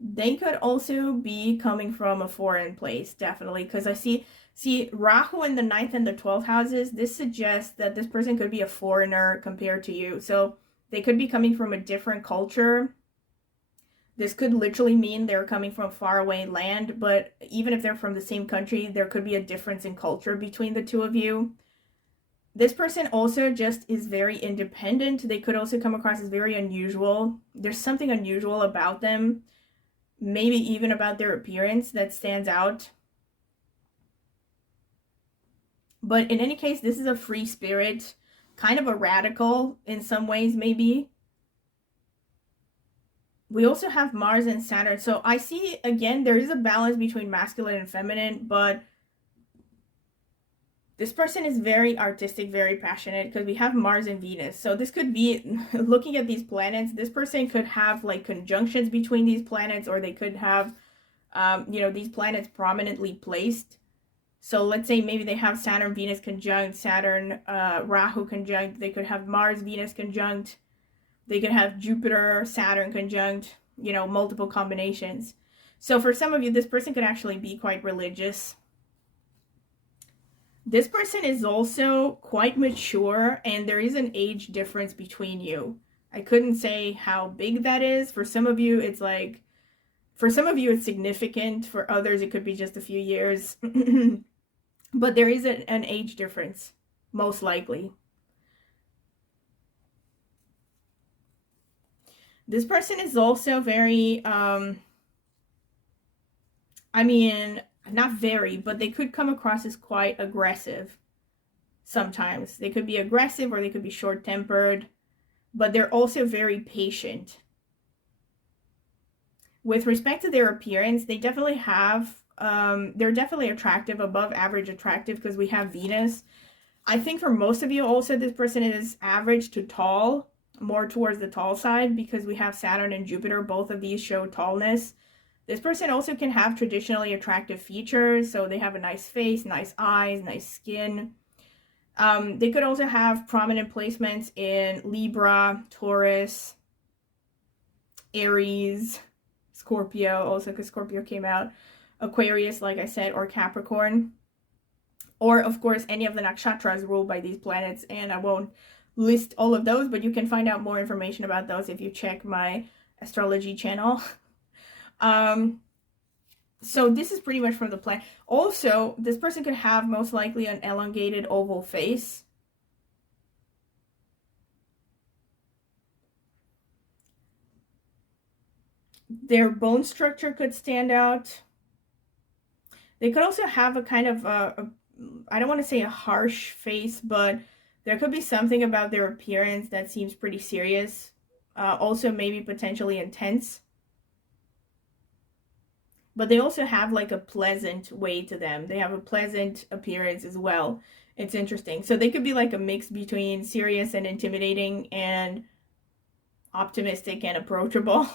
They could also be coming from a foreign place, definitely, because I see Rahu in the 9th and the 12th houses. This suggests that this person could be a foreigner compared to you. So they could be coming from a different culture. This could literally mean they're coming from faraway land, but even if they're from the same country, there could be a difference in culture between the two of you. This person also just is very independent. They could also come across as very unusual. There's something unusual about them, maybe even about their appearance, that stands out. But in any case, this is a free spirit, kind of a radical in some ways, maybe. We also have Mars and Saturn. So I see, again, there is a balance between masculine and feminine, but this person is very artistic, very passionate, because we have Mars and Venus. So this could be, looking at these planets, this person could have like conjunctions between these planets, or they could have, these planets prominently placed. So let's say maybe they have Saturn, Venus conjunct, Saturn, Rahu conjunct. They could have Mars, Venus conjunct. They could have Jupiter, Saturn conjunct, multiple combinations. So for some of you, this person could actually be quite religious. This person is also quite mature, and there is an age difference between you. I couldn't say how big that is. For some of you, it's significant. For others, it could be just a few years. But there is an age difference, most likely. This person is also very, not very, but they could come across as quite aggressive sometimes. They could be aggressive, or they could be short-tempered, but they're also very patient. With respect to their appearance, they definitely have, they're definitely attractive, above average attractive, because we have Venus. I think for most of you also, this person is average to tall, more towards the tall side, because we have Saturn and Jupiter. Both of these show tallness. This person also can have traditionally attractive features. So they have a nice face, nice eyes, nice skin. They could also have prominent placements in Libra, Taurus, Aries, Scorpio, also because Scorpio came out, Aquarius, like I said, or Capricorn. Or, of course, any of the nakshatras ruled by these planets. And I won't list all of those, but you can find out more information about those if you check my astrology channel. So this is pretty much from the planet. Also, this person could have most likely an elongated oval face. Their bone structure could stand out. They could also have a kind of I don't want to say a harsh face, but there could be something about their appearance that seems pretty serious. Also maybe potentially intense. But they also have like a pleasant way to them. They have a pleasant appearance as well. It's interesting. So they could be like a mix between serious and intimidating, and optimistic and approachable.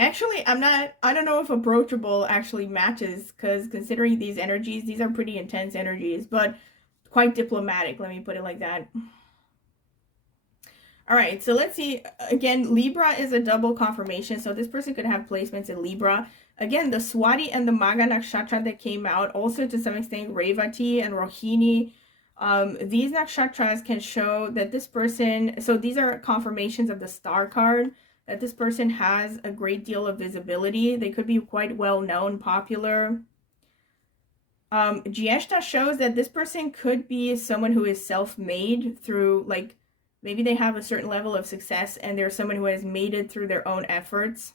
Actually, I don't know if approachable actually matches, because considering these energies, these are pretty intense energies, but quite diplomatic, let me put it like that. All right, so let's see. Again, Libra is a double confirmation, so this person could have placements in Libra. Again, the Swati and the Magha Nakshatra that came out, also to some extent Revati and Rohini. These nakshatras can show that this person, so these are confirmations of the star card, that this person has a great deal of visibility. They could be quite well known, popular. Gieshta shows that this person could be someone who is self-made through, like, maybe they have a certain level of success and they're someone who has made it through their own efforts.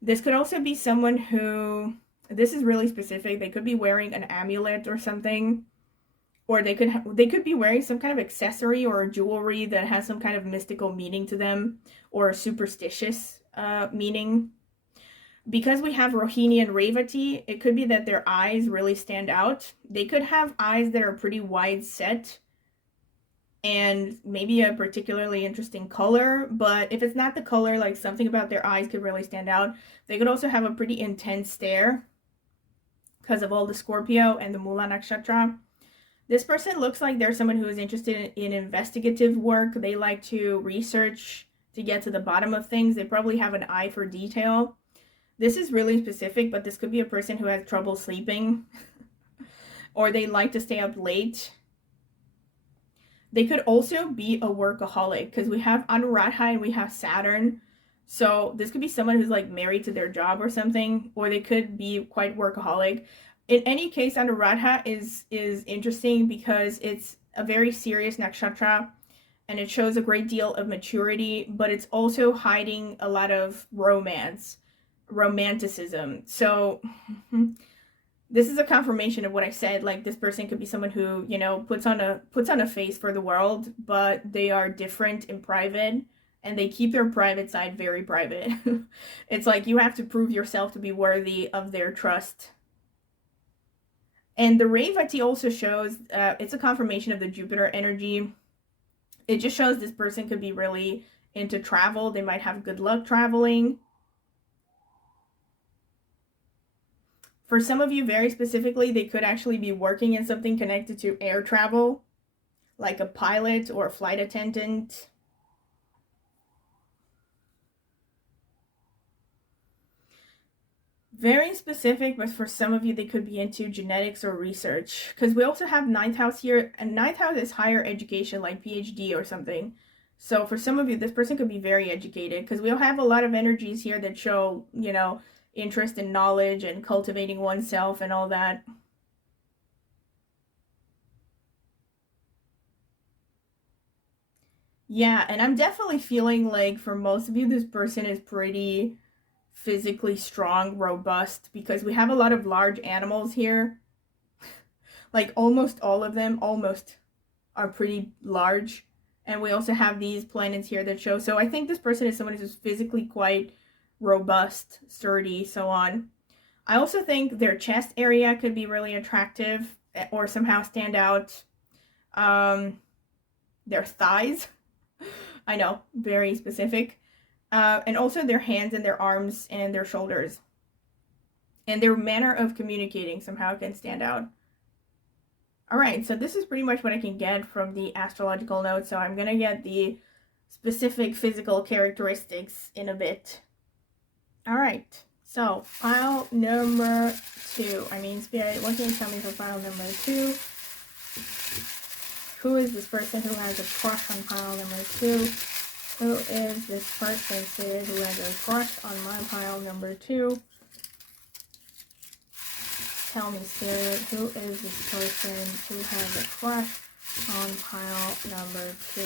This could also be someone who, this is really specific, they could be wearing an amulet or something, or they could be wearing some kind of accessory or jewelry that has some kind of mystical meaning to them, or a superstitious meaning. Because we have Rohini and Revati, it could be that their eyes really stand out. They could have eyes that are pretty wide set and maybe a particularly interesting color, but if it's not the color, like something about their eyes could really stand out. They could also have a pretty intense stare because of all the Scorpio and the Mula Nakshatra. This person looks like they're someone who is interested in investigative work. They like to research to get to the bottom of things. They probably have an eye for detail. This is really specific, but this could be a person who has trouble sleeping or they like to stay up late. They could also be a workaholic because we have Anuradha and we have Saturn. So this could be someone who's like married to their job or something, or they could be quite workaholic. In any case, Anuradha is interesting because it's a very serious nakshatra and it shows a great deal of maturity, but it's also hiding a lot of romanticism. So this is a confirmation of what I said. Like, this person could be someone who, you know, puts on a face for the world, but they are different in private and they keep their private side very private. It's like you have to prove yourself to be worthy of their trust. And the Revati also shows, it's a confirmation of the Jupiter energy. It just shows this person could be really into travel. They might have good luck traveling. For some of you, very specifically, they could actually be working in something connected to air travel, like a pilot or a flight attendant. Very specific, but for some of you, they could be into genetics or research. Because we also have 9th house here, and 9th house is higher education, like PhD or something. So for some of you, this person could be very educated, because we'll have a lot of energies here that show, you know, interest in knowledge and cultivating oneself and all that. Yeah, and I'm definitely feeling like for most of you, this person is pretty physically strong, robust, because we have a lot of large animals here. Like almost all of them are pretty large. And we also have these planets here that show. So I think this person is someone who's physically quite robust, sturdy, so on. I also think their chest area could be really attractive or somehow stand out. Their thighs, I know, very specific. And also their hands and their arms and their shoulders. And their manner of communicating somehow can stand out. Alright, so this is pretty much what I can get from the astrological notes. So I'm going to get the specific physical characteristics in a bit. Alright, so pile number 2. I mean, Spirit, what can you tell me for pile number 2? Who is this person who has a crush on pile number 2? Who is this person, Spirit, who has a crush on my pile number 2? Tell me, Spirit, who is this person who has a crush on pile number 2?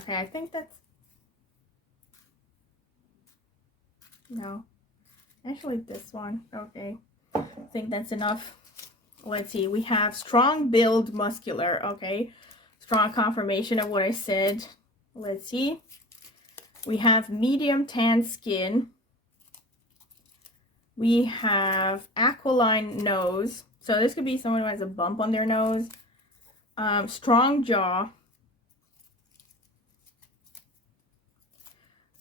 Okay, I think that's... No. Actually, this one. Okay. I think that's enough. Let's see. We have strong build, muscular. Okay. Strong confirmation of what I said. Let's see. We have medium tan skin. We have aquiline nose. So this could be someone who has a bump on their nose. Strong jaw.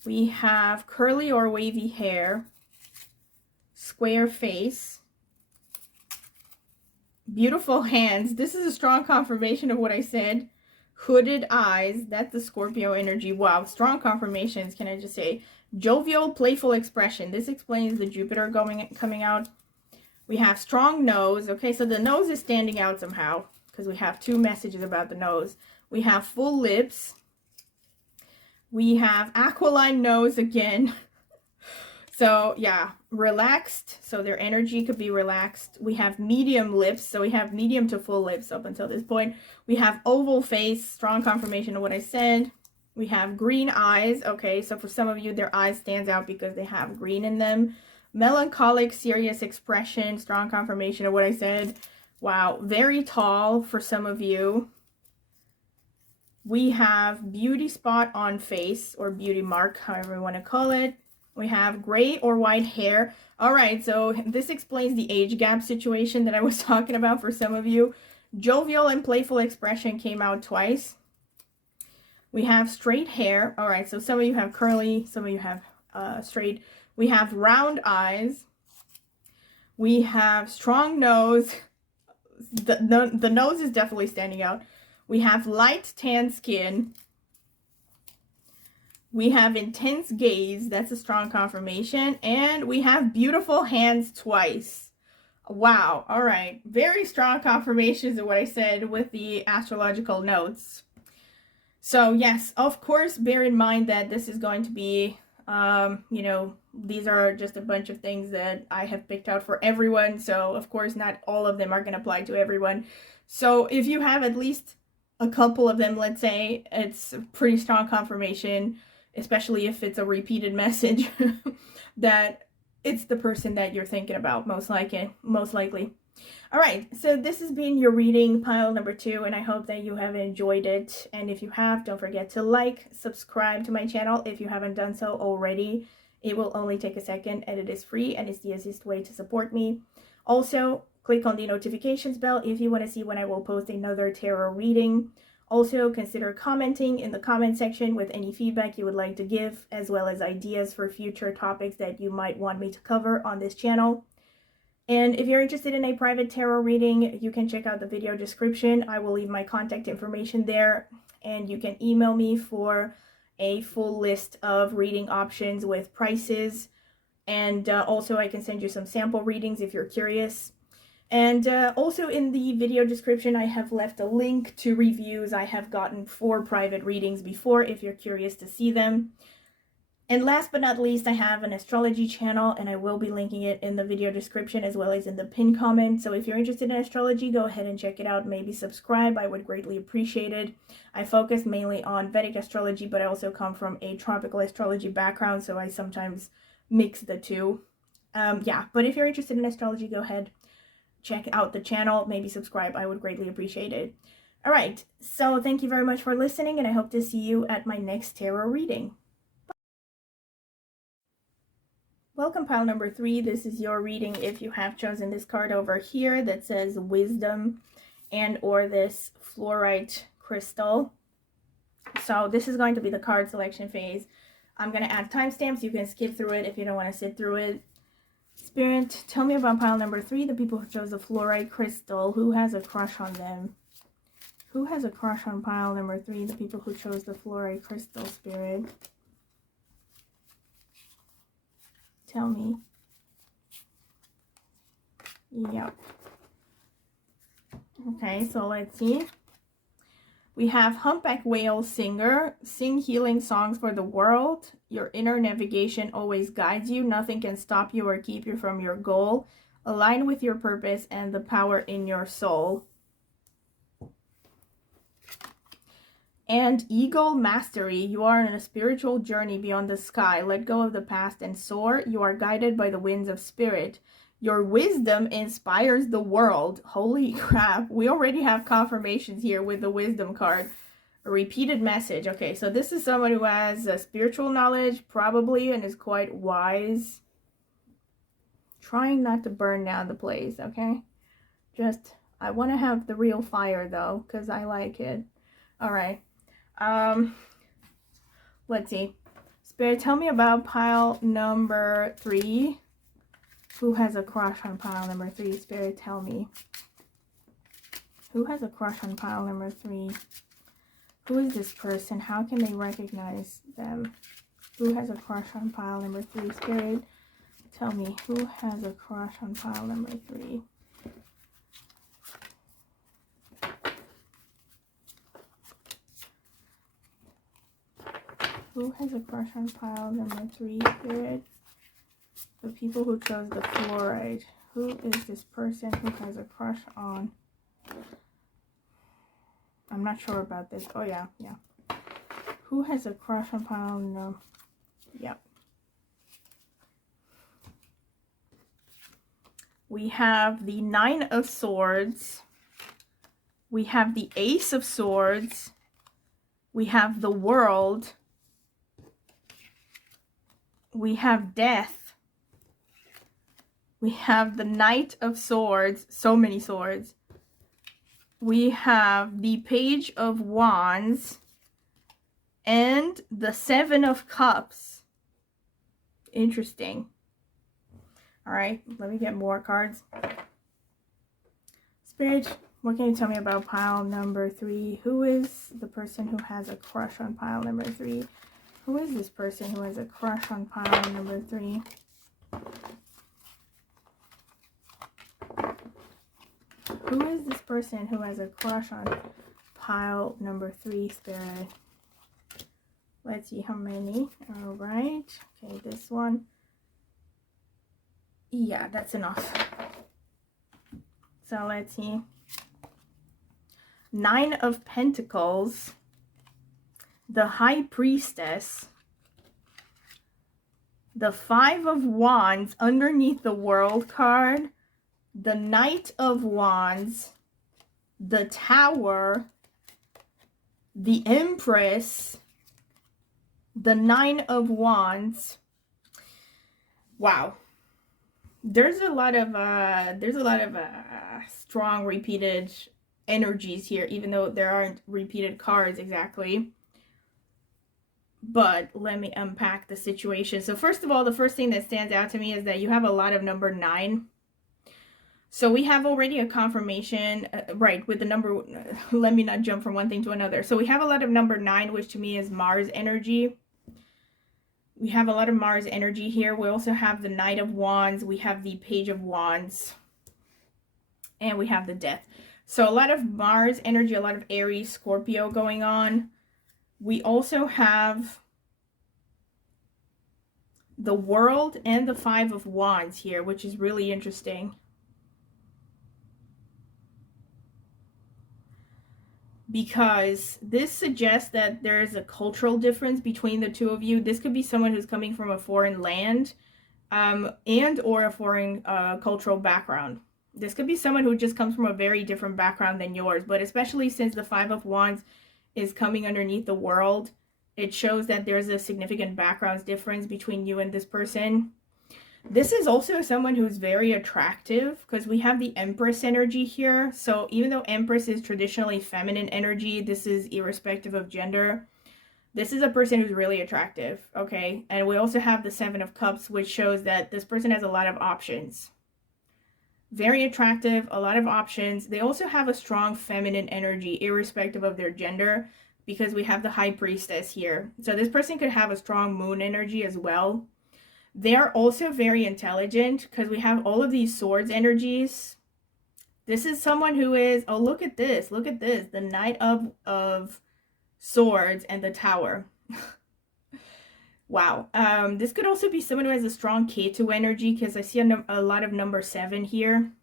We have curly or wavy hair, square face, beautiful hands. This is a strong confirmation of what I said. Hooded eyes. That's the Scorpio energy. Wow, strong confirmations, can I just say. Jovial, playful expression. This explains the Jupiter coming out. We have strong nose. Okay, so the nose is standing out somehow because we have two messages about the nose. We have full lips. We have aquiline nose again. So yeah, relaxed. So their energy could be relaxed. We have medium lips. So we have medium to full lips up until this point. We have oval face. Strong confirmation of what I said. We have green eyes. Okay, so for some of you, their eyes stands out because they have green in them. Melancholic, serious expression. Strong confirmation of what I said. Wow, very tall for some of you. We have beauty spot on face or beauty mark, however you want to call it. We have gray or white hair. All right, so this explains the age gap situation that I was talking about for some of you. Jovial and playful expression came out twice. We have straight hair. All right, so some of you have curly, some of you have straight. We have round eyes. We have strong nose. The nose is definitely standing out. We have light tan skin. We have intense gaze. That's a strong confirmation. And we have beautiful hands twice. Wow. All right. Very strong confirmations of what I said with the astrological notes. So yes, of course, bear in mind that this is going to be, you know, these are just a bunch of things that I have picked out for everyone. So of course, not all of them are going to apply to everyone. So if you have at least a couple of them, let's say, it's a pretty strong confirmation, especially if it's a repeated message, that it's the person that you're thinking about, most likely. All right, so this has been your reading pile number 2, and I hope that you have enjoyed it. And if you have, don't forget to like, subscribe to my channel if you haven't done so already. It will only take a second, and it is free, and it's the easiest way to support me. Also, click on the notifications bell if you want to see when I will post another tarot reading. Also, consider commenting in the comment section with any feedback you would like to give, as well as ideas for future topics that you might want me to cover on this channel. And if you're interested in a private tarot reading, you can check out the video description. I will leave my contact information there, and you can email me for a full list of reading options with prices. And also I can send you some sample readings if you're curious. And also in the video description, I have left a link to reviews I have gotten for private readings before, if you're curious to see them. And last but not least, I have an astrology channel, and I will be linking it in the video description as well as in the pinned comment. So if you're interested in astrology, go ahead and check it out. Maybe subscribe. I would greatly appreciate it. I focus mainly on Vedic astrology, but I also come from a tropical astrology background, so I sometimes mix the two. Yeah, but if you're interested in astrology, go ahead, check out the channel, maybe subscribe. I would greatly appreciate it. All right, so thank you very much for listening, and I hope to see you at my next tarot reading. Welcome, pile number 3. This is your reading if you have chosen this card over here that says Wisdom and or this fluorite crystal. So this is going to be the card selection phase. I'm going to add timestamps. You can skip through it if you don't want to sit through it. Spirit, tell me about pile number 3, the people who chose the fluorite crystal. Who has a crush on them? Who has a crush on pile number 3, the people who chose the fluorite crystal, Spirit? Tell me. Yep. Okay, so let's see. We have Humpback Whale Singer. Sing healing songs for the world. Your inner navigation always guides you. Nothing can stop you or keep you from your goal. Align with your purpose and the power in your soul. And Eagle Mastery. You are on a spiritual journey beyond the sky. Let go of the past and soar. You are guided by the winds of spirit. Your wisdom inspires the world. Holy crap. We already have confirmations here with the wisdom card. A repeated message. Okay, so this is someone who has spiritual knowledge, probably, and is quite wise. Trying not to burn down the place, okay? Just, I want to have the real fire, though, because I like it. All right. Let's see. Spirit, tell me about pile number 3. Who has a crush on pile number 3? Spirit, tell me. Who has a crush on pile number 3? Who is this person? How can they recognize them? Who has a crush on pile number 3? Spirit, tell me. Who has a crush on pile number 3? Who has a crush on pile number 3, Spirit? The people who chose the fluoride. Who is this person who has a crush on? I'm not sure about this. Oh, yeah. Who has a crush on pile number? Yep. We have the 9 of Swords. We have the Ace of Swords. We have the World. We have Death. We have the Knight of Swords. So many swords. We have the Page of Wands. And the 7 of Cups. Interesting. Alright, let me get more cards. Spirit, what can you tell me about pile number 3? Who is the person who has a crush on pile number 3? Who is this person who has a crush on pile number 3? Who is this person who has a crush on pile number 3, Spirit? Let's see how many. Alright. Okay, this one. Yeah, that's enough. So let's see. 9 of Pentacles. The High Priestess. The 5 of Wands underneath the World card. The Knight of Wands. The Tower. The Empress. The 9 of Wands. Wow. There's a lot of strong repeated energies here, even though there aren't repeated cards exactly. But let me unpack the situation. So first of all, the first thing that stands out to me is that you have a lot of number 9. So we have already a confirmation, right, with the number, let me not jump from one thing to another. So we have a lot of number 9, which to me is Mars energy. We have a lot of Mars energy here. We also have the Knight of Wands. We have the Page of Wands. And we have the Death. So a lot of Mars energy, a lot of Aries, Scorpio going on. We also have the World and the 5 of Wands here, which is really interesting. Because this suggests that there is a cultural difference between the two of you. This could be someone who's coming from a foreign land and or a foreign cultural background. This could be someone who just comes from a very different background than yours. But especially since the 5 of Wands is coming underneath the World, it shows that there's a significant background difference between you and this person. This is also someone who's very attractive because we have the Empress energy here. So even though Empress is traditionally feminine energy, this is irrespective of gender. This is a person who's really attractive, okay? And we also have the 7 of Cups, which shows that this person has a lot of options. Very attractive, a lot of options. They also have a strong feminine energy, irrespective of their gender, because we have the High Priestess here. So this person could have a strong moon energy as well. They're also very intelligent because we have all of these swords energies. This is someone who is, oh, look at this, the Knight of Swords and the Tower. Wow. This could also be someone who has a strong Ketu energy because I see a lot of number 7 here.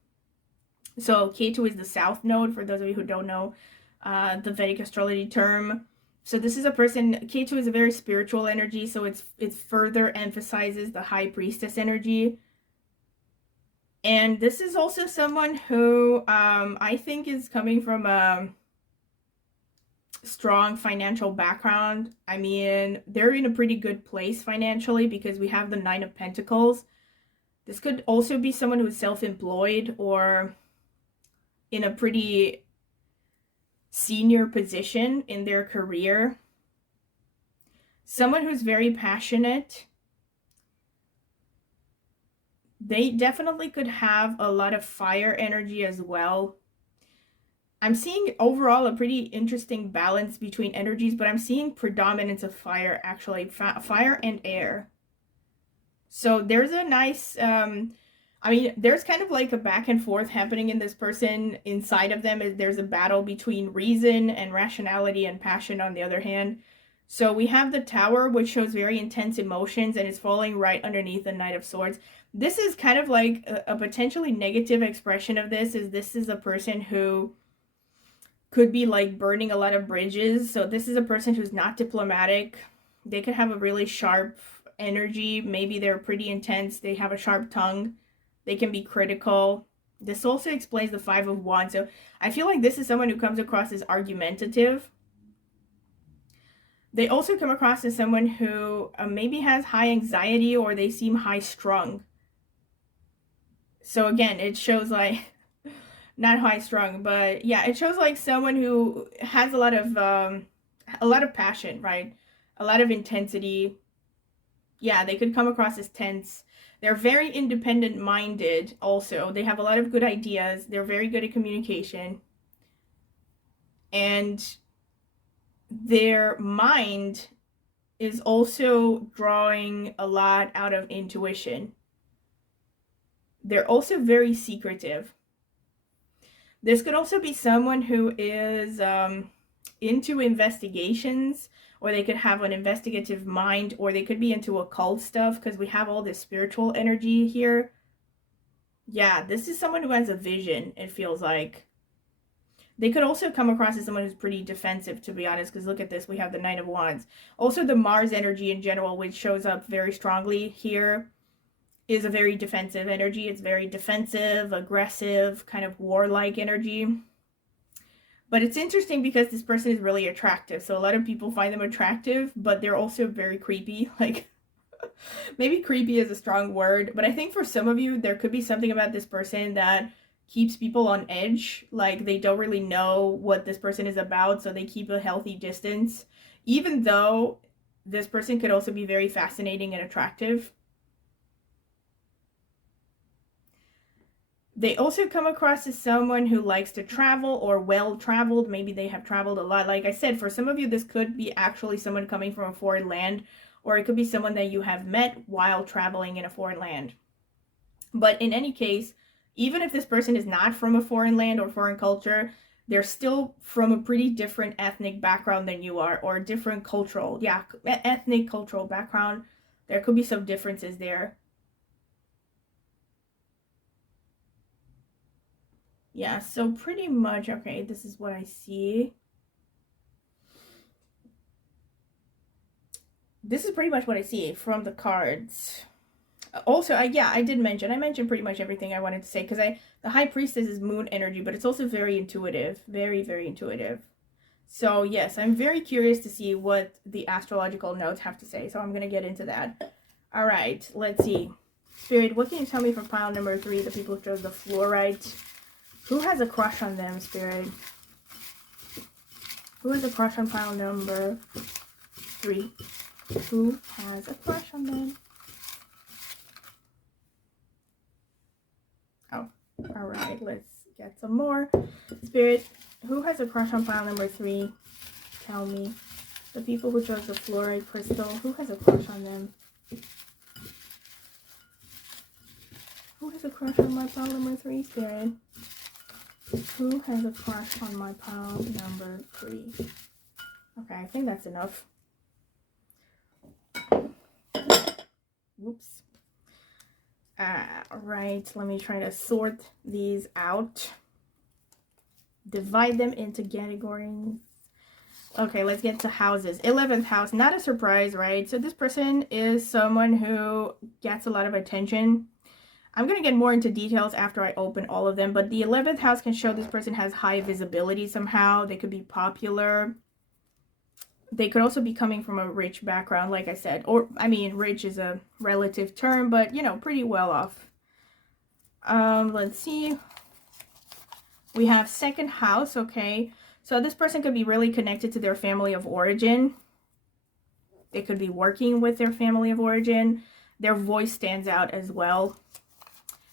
So Ketu is the South Node, for those of you who don't know the Vedic astrology term. So this is a person, Ketu is a very spiritual energy, so it further emphasizes the High Priestess energy. And this is also someone who I think is coming from a strong financial background. I mean, they're in a pretty good place financially because we have the 9 of Pentacles. This could also be someone who's self-employed or in a pretty senior position in their career. someone who's very passionate. They definitely could have a lot of fire energy as well. I'm seeing overall a pretty interesting balance between energies, but I'm seeing predominance of fire, actually, fire and air. So there's a nice, I mean, there's kind of like a back and forth happening in this person. Inside of them, there's a battle between reason and rationality and passion on the other hand. So we have the Tower, which shows very intense emotions and is falling right underneath the Knight of Swords. This is kind of like a potentially negative expression of this is a person who could be like burning a lot of bridges. So this is a person who's not diplomatic. They could have a really sharp energy. Maybe they're pretty intense. They have a sharp tongue. They can be critical. This also explains the Five of Wands. So I feel like this is someone who comes across as argumentative. They also come across as someone who maybe has high anxiety, or they seem high strung. So again, it shows like, not high strung, but yeah, it shows like someone who has a lot of passion, right? A lot of intensity. Yeah, they could come across as tense. They're very independent minded also. They have a lot of good ideas. They're very good at communication. And their mind is also drawing a lot out of intuition. They're also very secretive. This could also be someone who is into investigations, or they could have an investigative mind, or they could be into occult stuff, because we have all this spiritual energy here. Yeah, this is someone who has a vision, it feels like. They could also come across as someone who's pretty defensive, to be honest, because look at this, we have the Knight of Wands. Also the Mars energy in general, which shows up very strongly here, is a very defensive energy. It's very defensive, aggressive, kind of warlike energy. But it's interesting because this person is really attractive. So a lot of people find them attractive, but they're also very creepy. Like, maybe creepy is a strong word, but I think for some of you, there could be something about this person that keeps people on edge. Like, they don't really know what this person is about, so they keep a healthy distance. Even though this person could also be very fascinating and attractive. They also come across as someone who likes to travel, or well-traveled. Maybe they have traveled a lot. Like I said, for some of you, this could be actually someone coming from a foreign land, or it could be someone that you have met while traveling in a foreign land. But in any case, even if this person is not from a foreign land or foreign culture, they're still from a pretty different ethnic background than you are, or different cultural, ethnic cultural background. There could be some differences there. Yeah, so pretty much, okay, this is what I see. This is pretty much what I see from the cards. Also, I mentioned pretty much everything I wanted to say, because the High Priestess is moon energy, but it's also very intuitive, very, very intuitive. So yes, I'm very curious to see what the astrological notes have to say, so I'm going to get into that. All right, let's see. Spirit, what can you tell me for pile number 3, the people who chose the fluorite? Who has a crush on them, Spirit? Who has a crush on pile number 3? Who has a crush on them? Oh, all right. Let's get some more. Spirit, who has a crush on pile number 3? Tell me. The people who chose the fluorite crystal, who has a crush on them? Who has a crush on my pile number 3, Spirit? Who has a crush on my pile number 3? Okay, I think that's enough. Whoops. Right, let me try to sort these out. Divide them into categories. Okay, let's get to houses. 11th house, not a surprise, right? So this person is someone who gets a lot of attention. I'm going to get more into details after I open all of them, but the 11th house can show this person has high visibility somehow. They could be popular. They could also be coming from a rich background, like I said. Or, I mean, rich is a relative term, but, you know, pretty well off. Let's see. We have 2nd house, okay. So this person could be really connected to their family of origin. They could be working with their family of origin. Their voice stands out as well.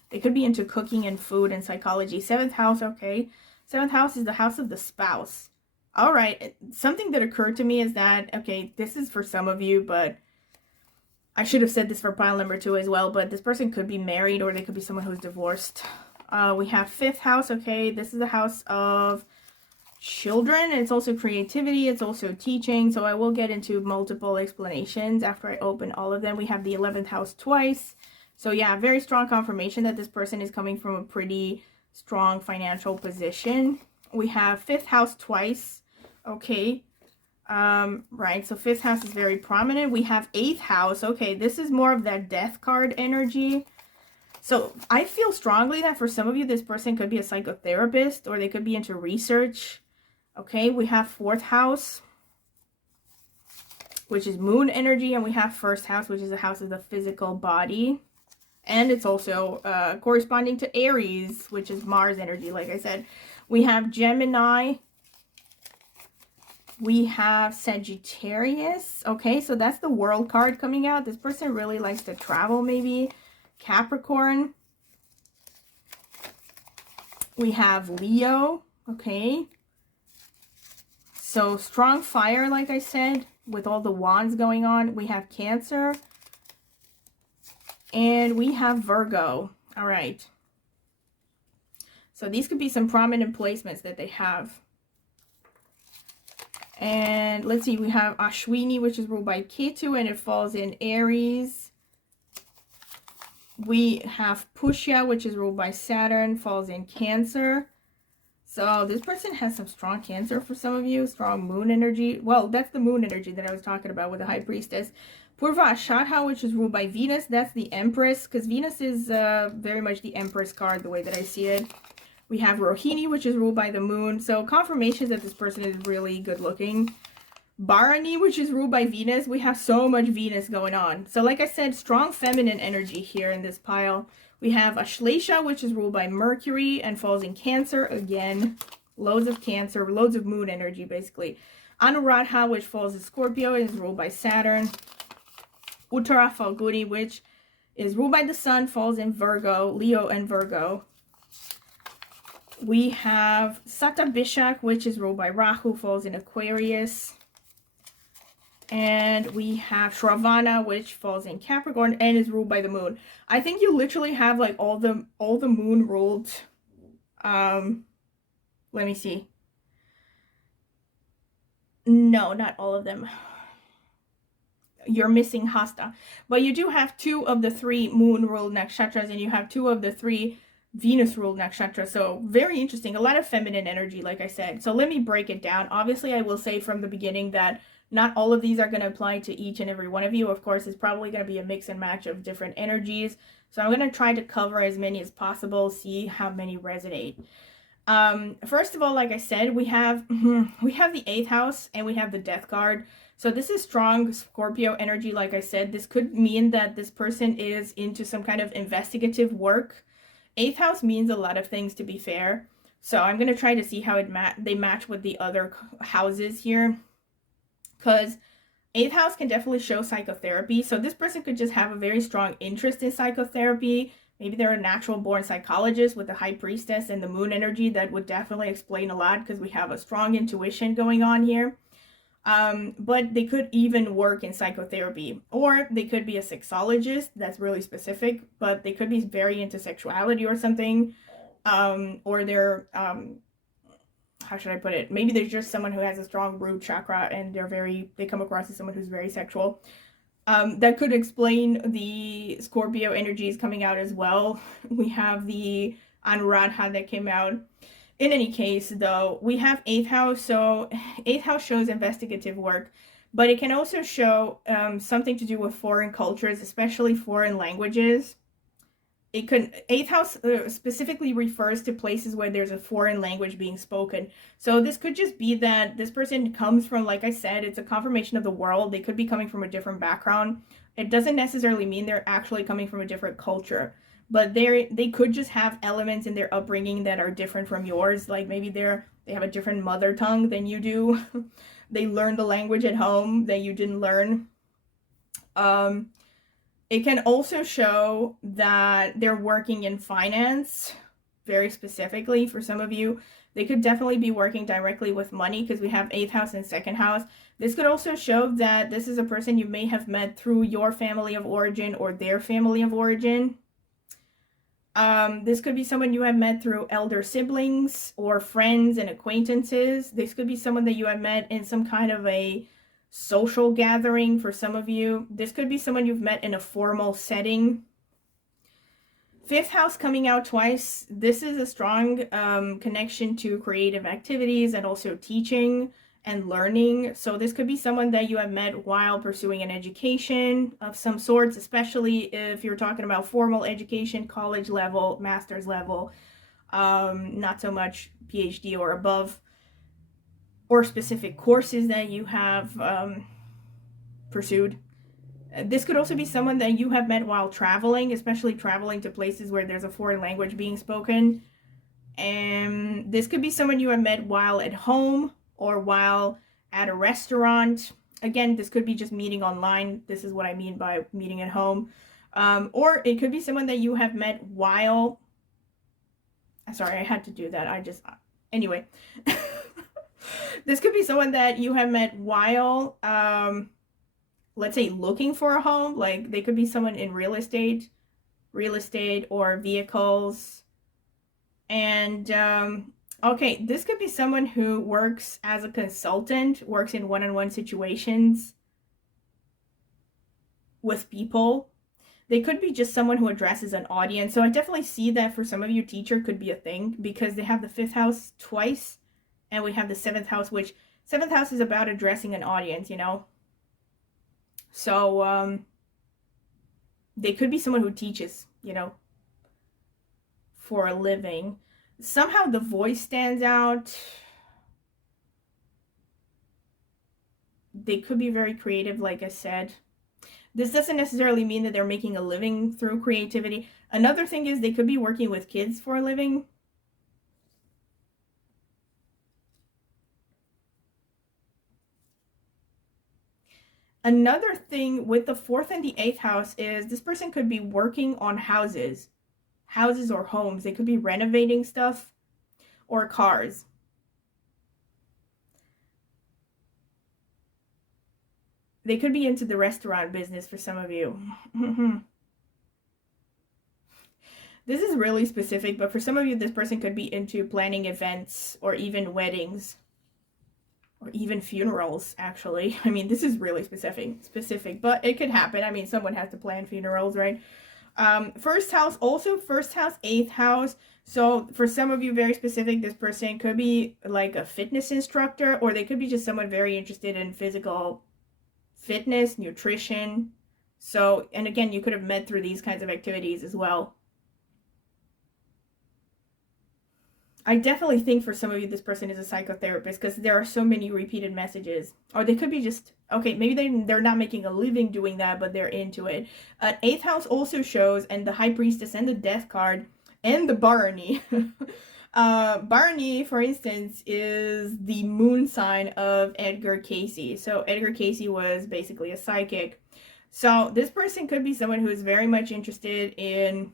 They could be into cooking and food and psychology. 7th house, okay. 7th house is the house of the spouse. All right. Something that occurred to me is that, okay, this is for some of you, but I should have said this for pile number 2 as well, but this person could be married or they could be someone who's divorced. We have 5th house, okay. This is the house of children. It's also creativity. It's also teaching. So I will get into multiple explanations after I open all of them. We have the 11th house twice. So yeah, very strong confirmation that this person is coming from a pretty strong financial position. We have 5th house twice. Okay. Right. So 5th house is very prominent. We have 8th house. Okay. This is more of that death card energy. So I feel strongly that for some of you, this person could be a psychotherapist or they could be into research. Okay. We have 4th house, which is moon energy. And we have 1st house, which is the house of the physical body. And it's also corresponding to Aries, which is Mars energy, like I said. We have Gemini. We have Sagittarius. Okay, so that's the World card coming out. This person really likes to travel, maybe. Capricorn. We have Leo. Okay. So strong fire, like I said, with all the wands going on. We have Cancer. And we have Virgo. All right. So these could be some prominent placements that they have. And let's see, we have Ashwini, which is ruled by Ketu, and it falls in Aries. We have Pushya, which is ruled by Saturn, falls in Cancer. So this person has some strong Cancer for some of you, strong moon energy. Well, that's the moon energy that I was talking about with the High Priestess. Purva Ashadha, which is ruled by Venus, that's the Empress, because Venus is very much the Empress card, the way that I see it. We have Rohini, which is ruled by the moon. So confirmation that this person is really good looking. Bharani, which is ruled by Venus. We have so much Venus going on. So like I said, strong feminine energy here in this pile. We have Ashlesha, which is ruled by Mercury and falls in Cancer. Again, loads of Cancer, loads of moon energy, basically. Anuradha, which falls in Scorpio, is ruled by Saturn. Uttara Falguni, which is ruled by the Sun, falls in Virgo, Leo and Virgo. We have Satabishak, which is ruled by Rahu, falls in Aquarius. And we have Shravana, which falls in Capricorn and is ruled by the moon. I think you literally have like all the moon ruled. Let me see. No, not all of them. You're missing Hasta. But you do have 2 of the 3 moon ruled nakshatras, and you have 2 of the 3 Venus ruled nakshatra. So very interesting. A lot of feminine energy, like I said. So let me break it down. Obviously, I will say from the beginning that not all of these are going to apply to each and every one of you. Of course, it's probably going to be a mix and match of different energies. So I'm going to try to cover as many as possible, see how many resonate. First of all, like I said, we have the 8th house and we have the death card. So this is strong Scorpio energy. Like I said, this could mean that this person is into some kind of investigative work. 8th house means a lot of things, to be fair. So I'm going to try to see how they match with the other houses here. Because 8th house can definitely show psychotherapy. So this person could just have a very strong interest in psychotherapy. Maybe they're a natural born psychologist with the High Priestess and the moon energy. That would definitely explain a lot because we have a strong intuition going on here. But they could even work in psychotherapy, or they could be a sexologist. That's really specific, but they could be very into sexuality or something. Or they're, how should I put it? Maybe there's just someone who has a strong root chakra and they come across as someone who's very sexual. That could explain the Scorpio energies coming out as well. We have the Anuradha that came out. In any case, though, we have 8th house. So 8th house shows investigative work, but it can also show something to do with foreign cultures, especially foreign languages. 8th house specifically refers to places where there's a foreign language being spoken. So this could just be that this person comes from, like I said, it's a confirmation of the world. They could be coming from a different background. It doesn't necessarily mean they're actually coming from a different culture. But they could just have elements in their upbringing that are different from yours. Like maybe they have a different mother tongue than you do. They learned the language at home that you didn't learn. It can also show that they're working in finance, very specifically for some of you. They could definitely be working directly with money because we have 8th house and 2nd house. This could also show that this is a person you may have met through your family of origin or their family of origin. This could be someone you have met through elder siblings or friends and acquaintances. This could be someone that you have met in some kind of a social gathering for some of you. This could be someone you've met in a formal setting. 5th house coming out twice. This is a strong connection to creative activities and also teaching and learning. So this could be someone that you have met while pursuing an education of some sorts, especially if you're talking about formal education, college level, master's level, not so much PhD or above, or specific courses that you have pursued. This could also be someone that you have met while traveling, especially traveling to places where there's a foreign language being spoken. And this could be someone you have met while at home or while at a restaurant. Again, this could be just meeting online. This is what I mean by meeting at home. Or it could be someone that you have met while... Sorry, I had to do that. Anyway. This could be someone that you have met while... let's say looking for a home. Like they could be someone in real estate or vehicles. And okay, this could be someone who works as a consultant, works in one-on-one situations with people. They could be just someone who addresses an audience. So I definitely see that for some of you, teacher could be a thing because they have the 5th house twice and we have the 7th house, which 7th house is about addressing an audience, you know. So they could be someone who teaches, you know, for a living. Somehow the voice stands out. They could be very creative, like I said. This doesn't necessarily mean that they're making a living through creativity. Another thing is they could be working with kids for a living. Another thing with the 4th and the 8th house is this person could be working on houses or homes. They could be renovating stuff or cars. They could be into the restaurant business for some of you. This is really specific, but for some of you, this person could be into planning events or even weddings or even funerals, actually. I mean, this is really specific, but it could happen. I mean, someone has to plan funerals, right? 1st house, also 1st house, 8th house. So for some of you, very specific, this person could be like a fitness instructor, or they could be just someone very interested in physical fitness, nutrition. So, and again, you could have met through these kinds of activities as well. I definitely think for some of you, this person is a psychotherapist because there are so many repeated messages. Or they could be just, okay, maybe they're not making a living doing that, but they're into it. 8th house also shows, and the High Priestess and the Death card and the Barney. Barney, for instance, is the moon sign of Edgar Cayce. So Edgar Cayce was basically a psychic. So this person could be someone who is very much interested in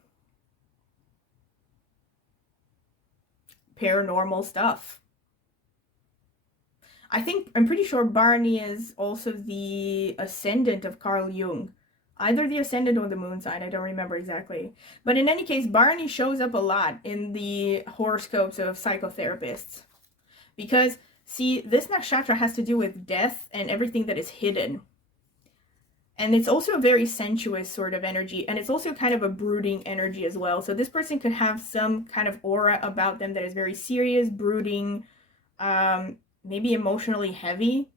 paranormal stuff. I'm pretty sure Barney is also the ascendant of Carl Jung. Either the ascendant or the moon sign, I don't remember exactly. But in any case, Barney shows up a lot in the horoscopes of psychotherapists. Because, see, this nakshatra has to do with death and everything that is hidden. And it's also a very sensuous sort of energy, and it's also kind of a brooding energy as well. So this person could have some kind of aura about them that is very serious, brooding, maybe emotionally heavy.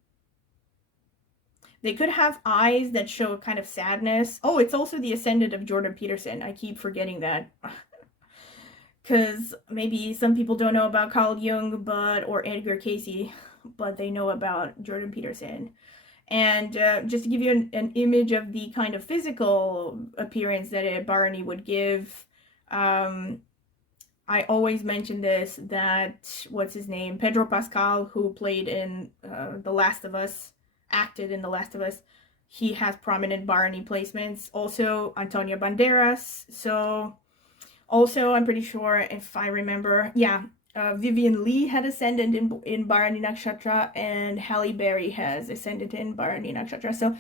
They could have eyes that show a kind of sadness. Oh, it's also the ascendant of Jordan Peterson. I keep forgetting that. Because maybe some people don't know about Carl Jung or Edgar Cayce, but they know about Jordan Peterson. And just to give you an image of the kind of physical appearance that a Barney would give, I always mention this, that, what's his name? Pedro Pascal, who played in The Last of Us, acted in The Last of Us. he has prominent Barney placements. Also, Antonio Banderas. So, also, I'm pretty sure, if I remember, yeah, Vivian Lee had ascendant in Bharani Nakshatra, and Halle Berry has ascendant in Bharani Nakshatra. So,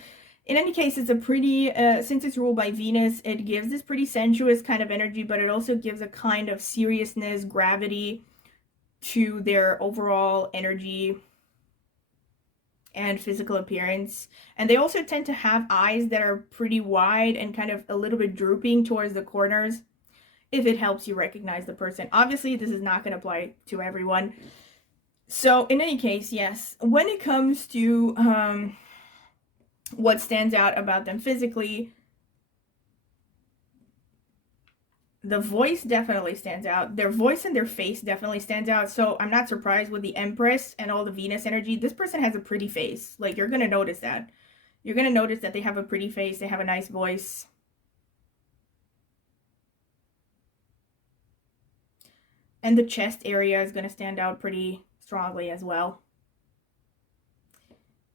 in any case, it's a pretty, since it's ruled by Venus, it gives this pretty sensuous kind of energy, but it also gives a kind of seriousness, gravity to their overall energy and physical appearance. And they also tend to have eyes that are pretty wide and kind of a little bit drooping towards the corners, if it helps you recognize the person. Obviously, this is not going to apply to everyone. So in any case, yes, when it comes to what stands out about them physically, the voice definitely stands out. Their voice and their face definitely stands out. So I'm not surprised with the Empress and all the Venus energy. This person has a pretty face. Like, you're going to notice that. You're going to notice that they have a pretty face. They have a nice voice. And the chest area is going to stand out pretty strongly as well.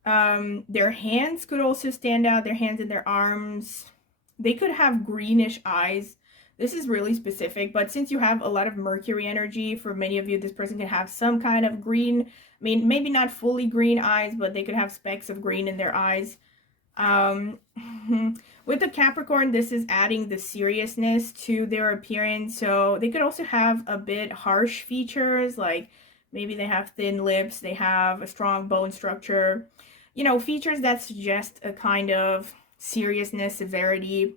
Their hands could also stand out. Their hands and their arms. They could have greenish eyes. This is really specific, but since you have a lot of Mercury energy, for many of you, this person can have some kind of green. I mean, maybe not fully green eyes, but they could have specks of green in their eyes. With the Capricorn, this is adding the seriousness to their appearance. So they could also have a bit harsh features, like maybe they have thin lips, they have a strong bone structure. You know, features that suggest a kind of seriousness, severity.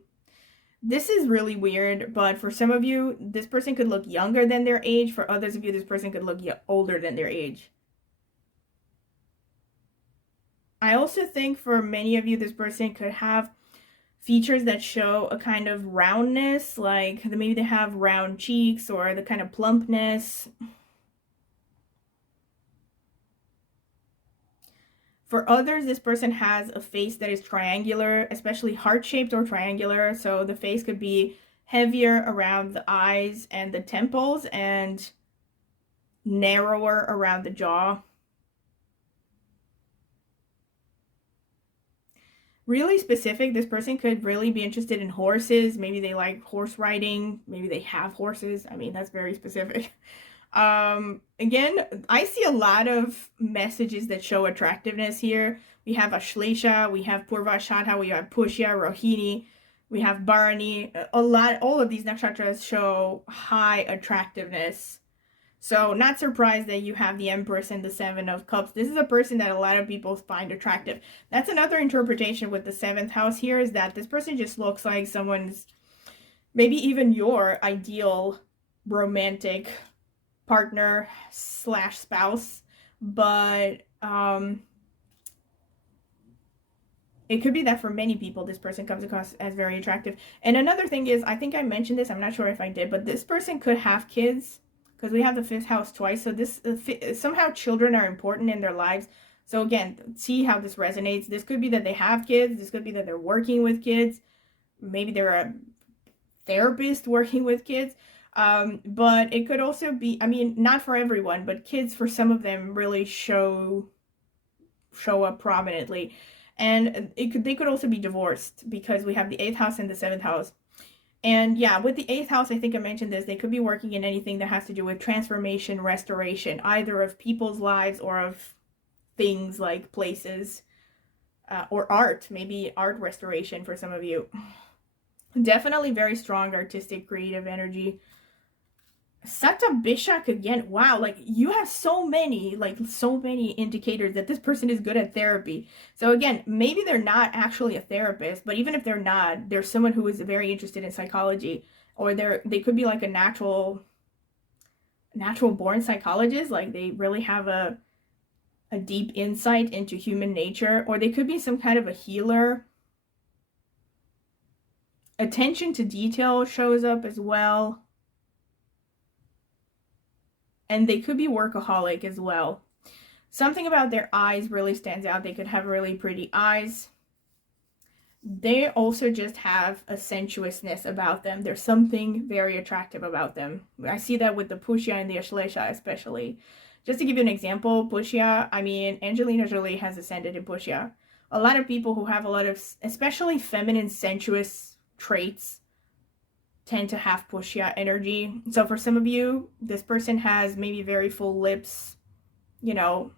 This is really weird, but for some of you, this person could look younger than their age. For others of you, this person could look older than their age. I also think for many of you, this person could have features that show a kind of roundness, like maybe they have round cheeks or the kind of plumpness. For others, this person has a face that is triangular, especially heart-shaped or triangular. So the face could be heavier around the eyes and the temples and narrower around the jaw. Really specific, this person could really be interested in horses. Maybe they like horse riding. Maybe they have horses. I mean, that's very specific. Again, I see a lot of messages that show attractiveness here. We have Ashlesha, we have Purvashadha, we have Pushya, Rohini, we have Bharani. All of these nakshatras show high attractiveness. So not surprised that you have the Empress and the Seven of Cups. This is a person that a lot of people find attractive. That's another interpretation with the 7th house here, is that this person just looks like someone's, maybe even your ideal romantic partner / spouse, but it could be that for many people this person comes across as very attractive. And another thing is, I think I mentioned this, I'm not sure if I did, but this person could have kids, because we have the 5th house twice. So this somehow children are important in their lives. So again, see how this resonates. This could be that they have kids. This could be that they're working with kids. Maybe they're a therapist working with kids. But it could also be, I mean, not for everyone, but kids, for some of them, really show up prominently. And they could also be divorced, because we have the 8th house and the 7th house. And yeah, with the 8th house, I think I mentioned this, they could be working in anything that has to do with transformation, restoration, either of people's lives or of things like places, or art, maybe art restoration for some of you. Definitely very strong artistic, creative energy. Sata Bishak again. Wow, like you have so many indicators that this person is good at therapy. So again, maybe they're not actually a therapist, but even if they're not, they're someone who is very interested in psychology, or they could be like a natural born psychologist, like they really have a deep insight into human nature, or they could be some kind of a healer. Attention to detail shows up as well. And they could be workaholic as well. Something about their eyes really stands out. They could have really pretty eyes. They also just have a sensuousness about them. There's something very attractive about them. I see that with the Pushya and the Ashlesha especially. Just to give you an example, Pushya, I mean, Angelina Jolie has ascended in Pushya. a lot of people who have a lot of, especially feminine sensuous traits, tend to have pushya energy. So for some of you, this person has maybe very full lips, you know,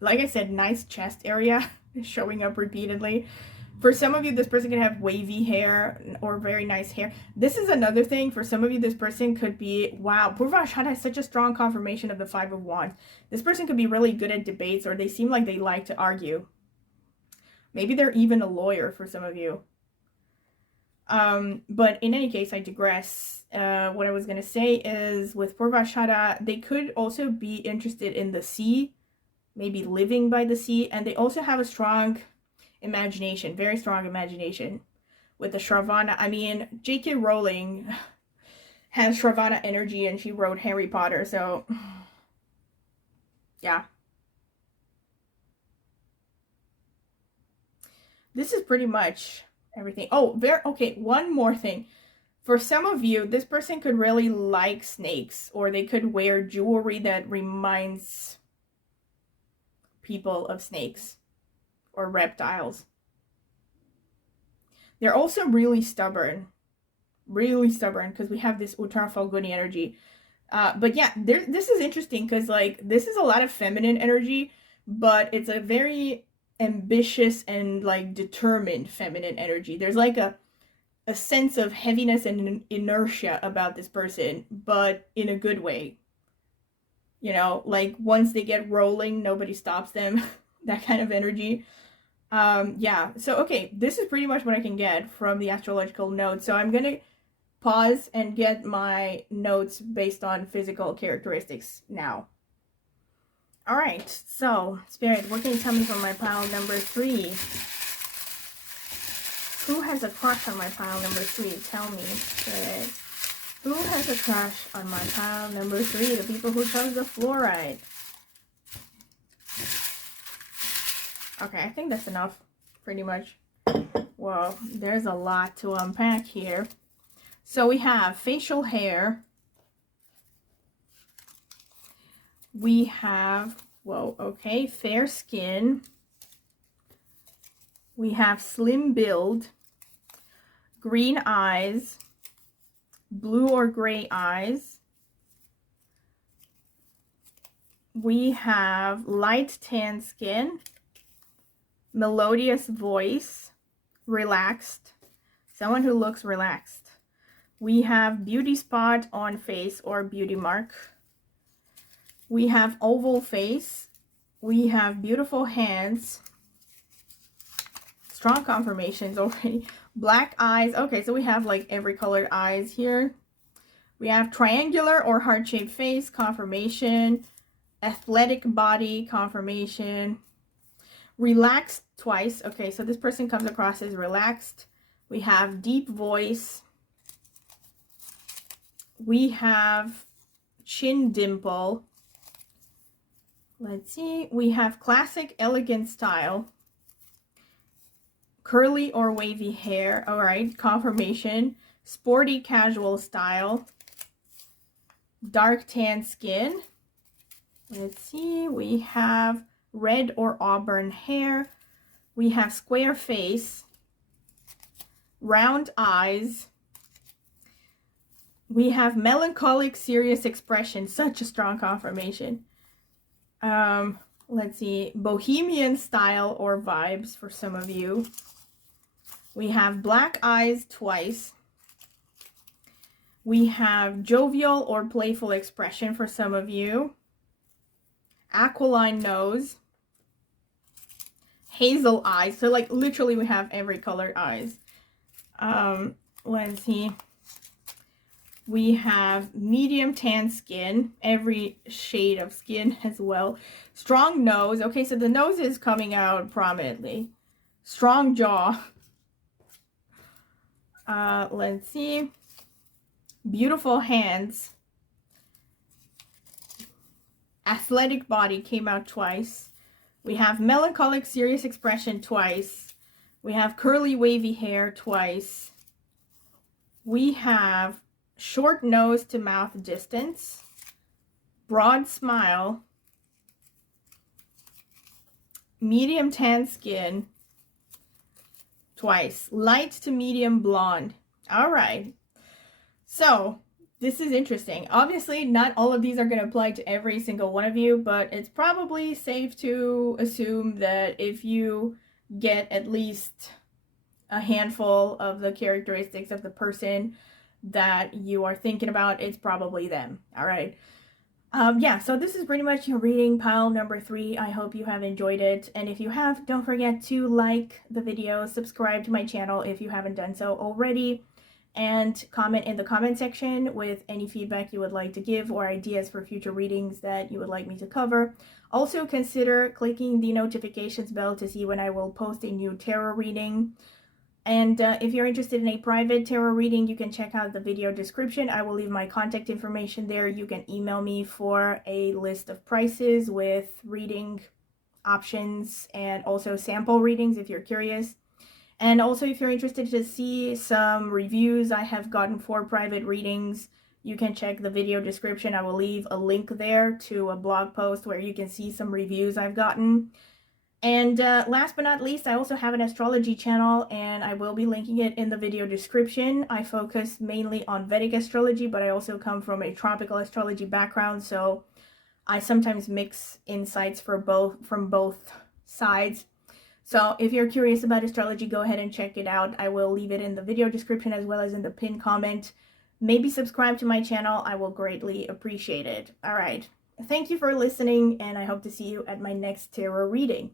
like I said, nice chest area showing up repeatedly. For some of you, this person can have wavy hair or very nice hair. This is another thing. For some of you, this person could be, wow, Purvashada has such a strong confirmation of the Five of Wands. This person could be really good at debates, or they seem like they like to argue. Maybe they're even a lawyer for some of you. But in any case, I digress. What I was going to say is with Purvashada, they could also be interested in the sea, maybe living by the sea, and they also have a strong imagination, very strong imagination. With the Shravana, I mean, J.K. Rowling has Shravana energy and she wrote Harry Potter, so yeah. This is pretty much everything. Oh, okay, one more thing. For some of you, this person could really like snakes, or they could wear jewelry that reminds people of snakes or reptiles. They're also really stubborn, because we have this Uttara Falguni energy. But yeah, this is interesting because like this is a lot of feminine energy, but it's a very ambitious and like determined feminine energy. There's like a sense of heaviness and inertia about this person, but in a good way. You know, like once they get rolling, nobody stops them. That kind of energy. Yeah, so okay, this is pretty much what I can get from the astrological notes. So I'm gonna pause and get my notes based on physical characteristics now. All right, so Spirit, what can you tell me from my pile number 3? Who has a crush on my pile number 3? Tell me, Spirit. Who has a crush on my pile number 3? The people who chose the fluoride. Okay, I think that's enough, pretty much. Well, there's a lot to unpack here. So we have facial hair. We have, whoa, okay, fair skin. We have slim build, green eyes, blue or gray eyes. We have light tan skin, melodious voice, relaxed, someone who looks relaxed. We have beauty spot on face or beauty mark. We have oval face. We have beautiful hands. Strong confirmations already. Black eyes. Okay, so we have like every colored eyes here. We have triangular or heart-shaped face, confirmation. Athletic body, confirmation. Relaxed twice. Okay, so this person comes across as relaxed. We have deep voice. We have chin dimple. Let's see. We have classic elegant style. Curly or wavy hair. All right, confirmation. Sporty casual style. Dark tan skin. Let's see. We have red or auburn hair. We have square face. Round eyes. We have melancholic, serious expression. Such a strong confirmation. Let's see. Bohemian style or vibes for some of you. We have black eyes twice. We have jovial or playful expression for some of you. Aquiline nose. Hazel eyes. So like literally we have every colored eyes. Let's see. We have medium tan skin, every shade of skin as well. Strong nose. Okay, so the nose is coming out prominently. Strong jaw. Let's see. Beautiful hands. Athletic body came out twice. We have melancholic, serious expression twice. We have curly, wavy hair twice. We have short nose to mouth distance, broad smile, medium tan skin twice. Light to medium blonde. All right. So this is interesting. Obviously, not all of these are going to apply to every single one of you, but it's probably safe to assume that if you get at least a handful of the characteristics of the person that you are thinking about, it's probably them. All right. Yeah, so this is pretty much your reading pile number 3. I hope you have enjoyed it. And if you have, don't forget to like the video, subscribe to my channel if you haven't done so already, and comment in the comment section with any feedback you would like to give or ideas for future readings that you would like me to cover. Also consider clicking the notifications bell to see when I will post a new tarot reading. And if you're interested in a private tarot reading, you can check out the video description. I will leave my contact information there. You can email me for a list of prices with reading options and also sample readings if you're curious. And also, if you're interested to see some reviews I have gotten for private readings, you can check the video description. I will leave a link there to a blog post where you can see some reviews I've gotten. And last but not least, I also have an astrology channel, and I will be linking it in the video description. I focus mainly on Vedic astrology, but I also come from a tropical astrology background, so I sometimes mix insights from both sides. So if you're curious about astrology, go ahead and check it out. I will leave it in the video description as well as in the pinned comment. Maybe subscribe to my channel. I will greatly appreciate it. All right. Thank you for listening, and I hope to see you at my next tarot reading.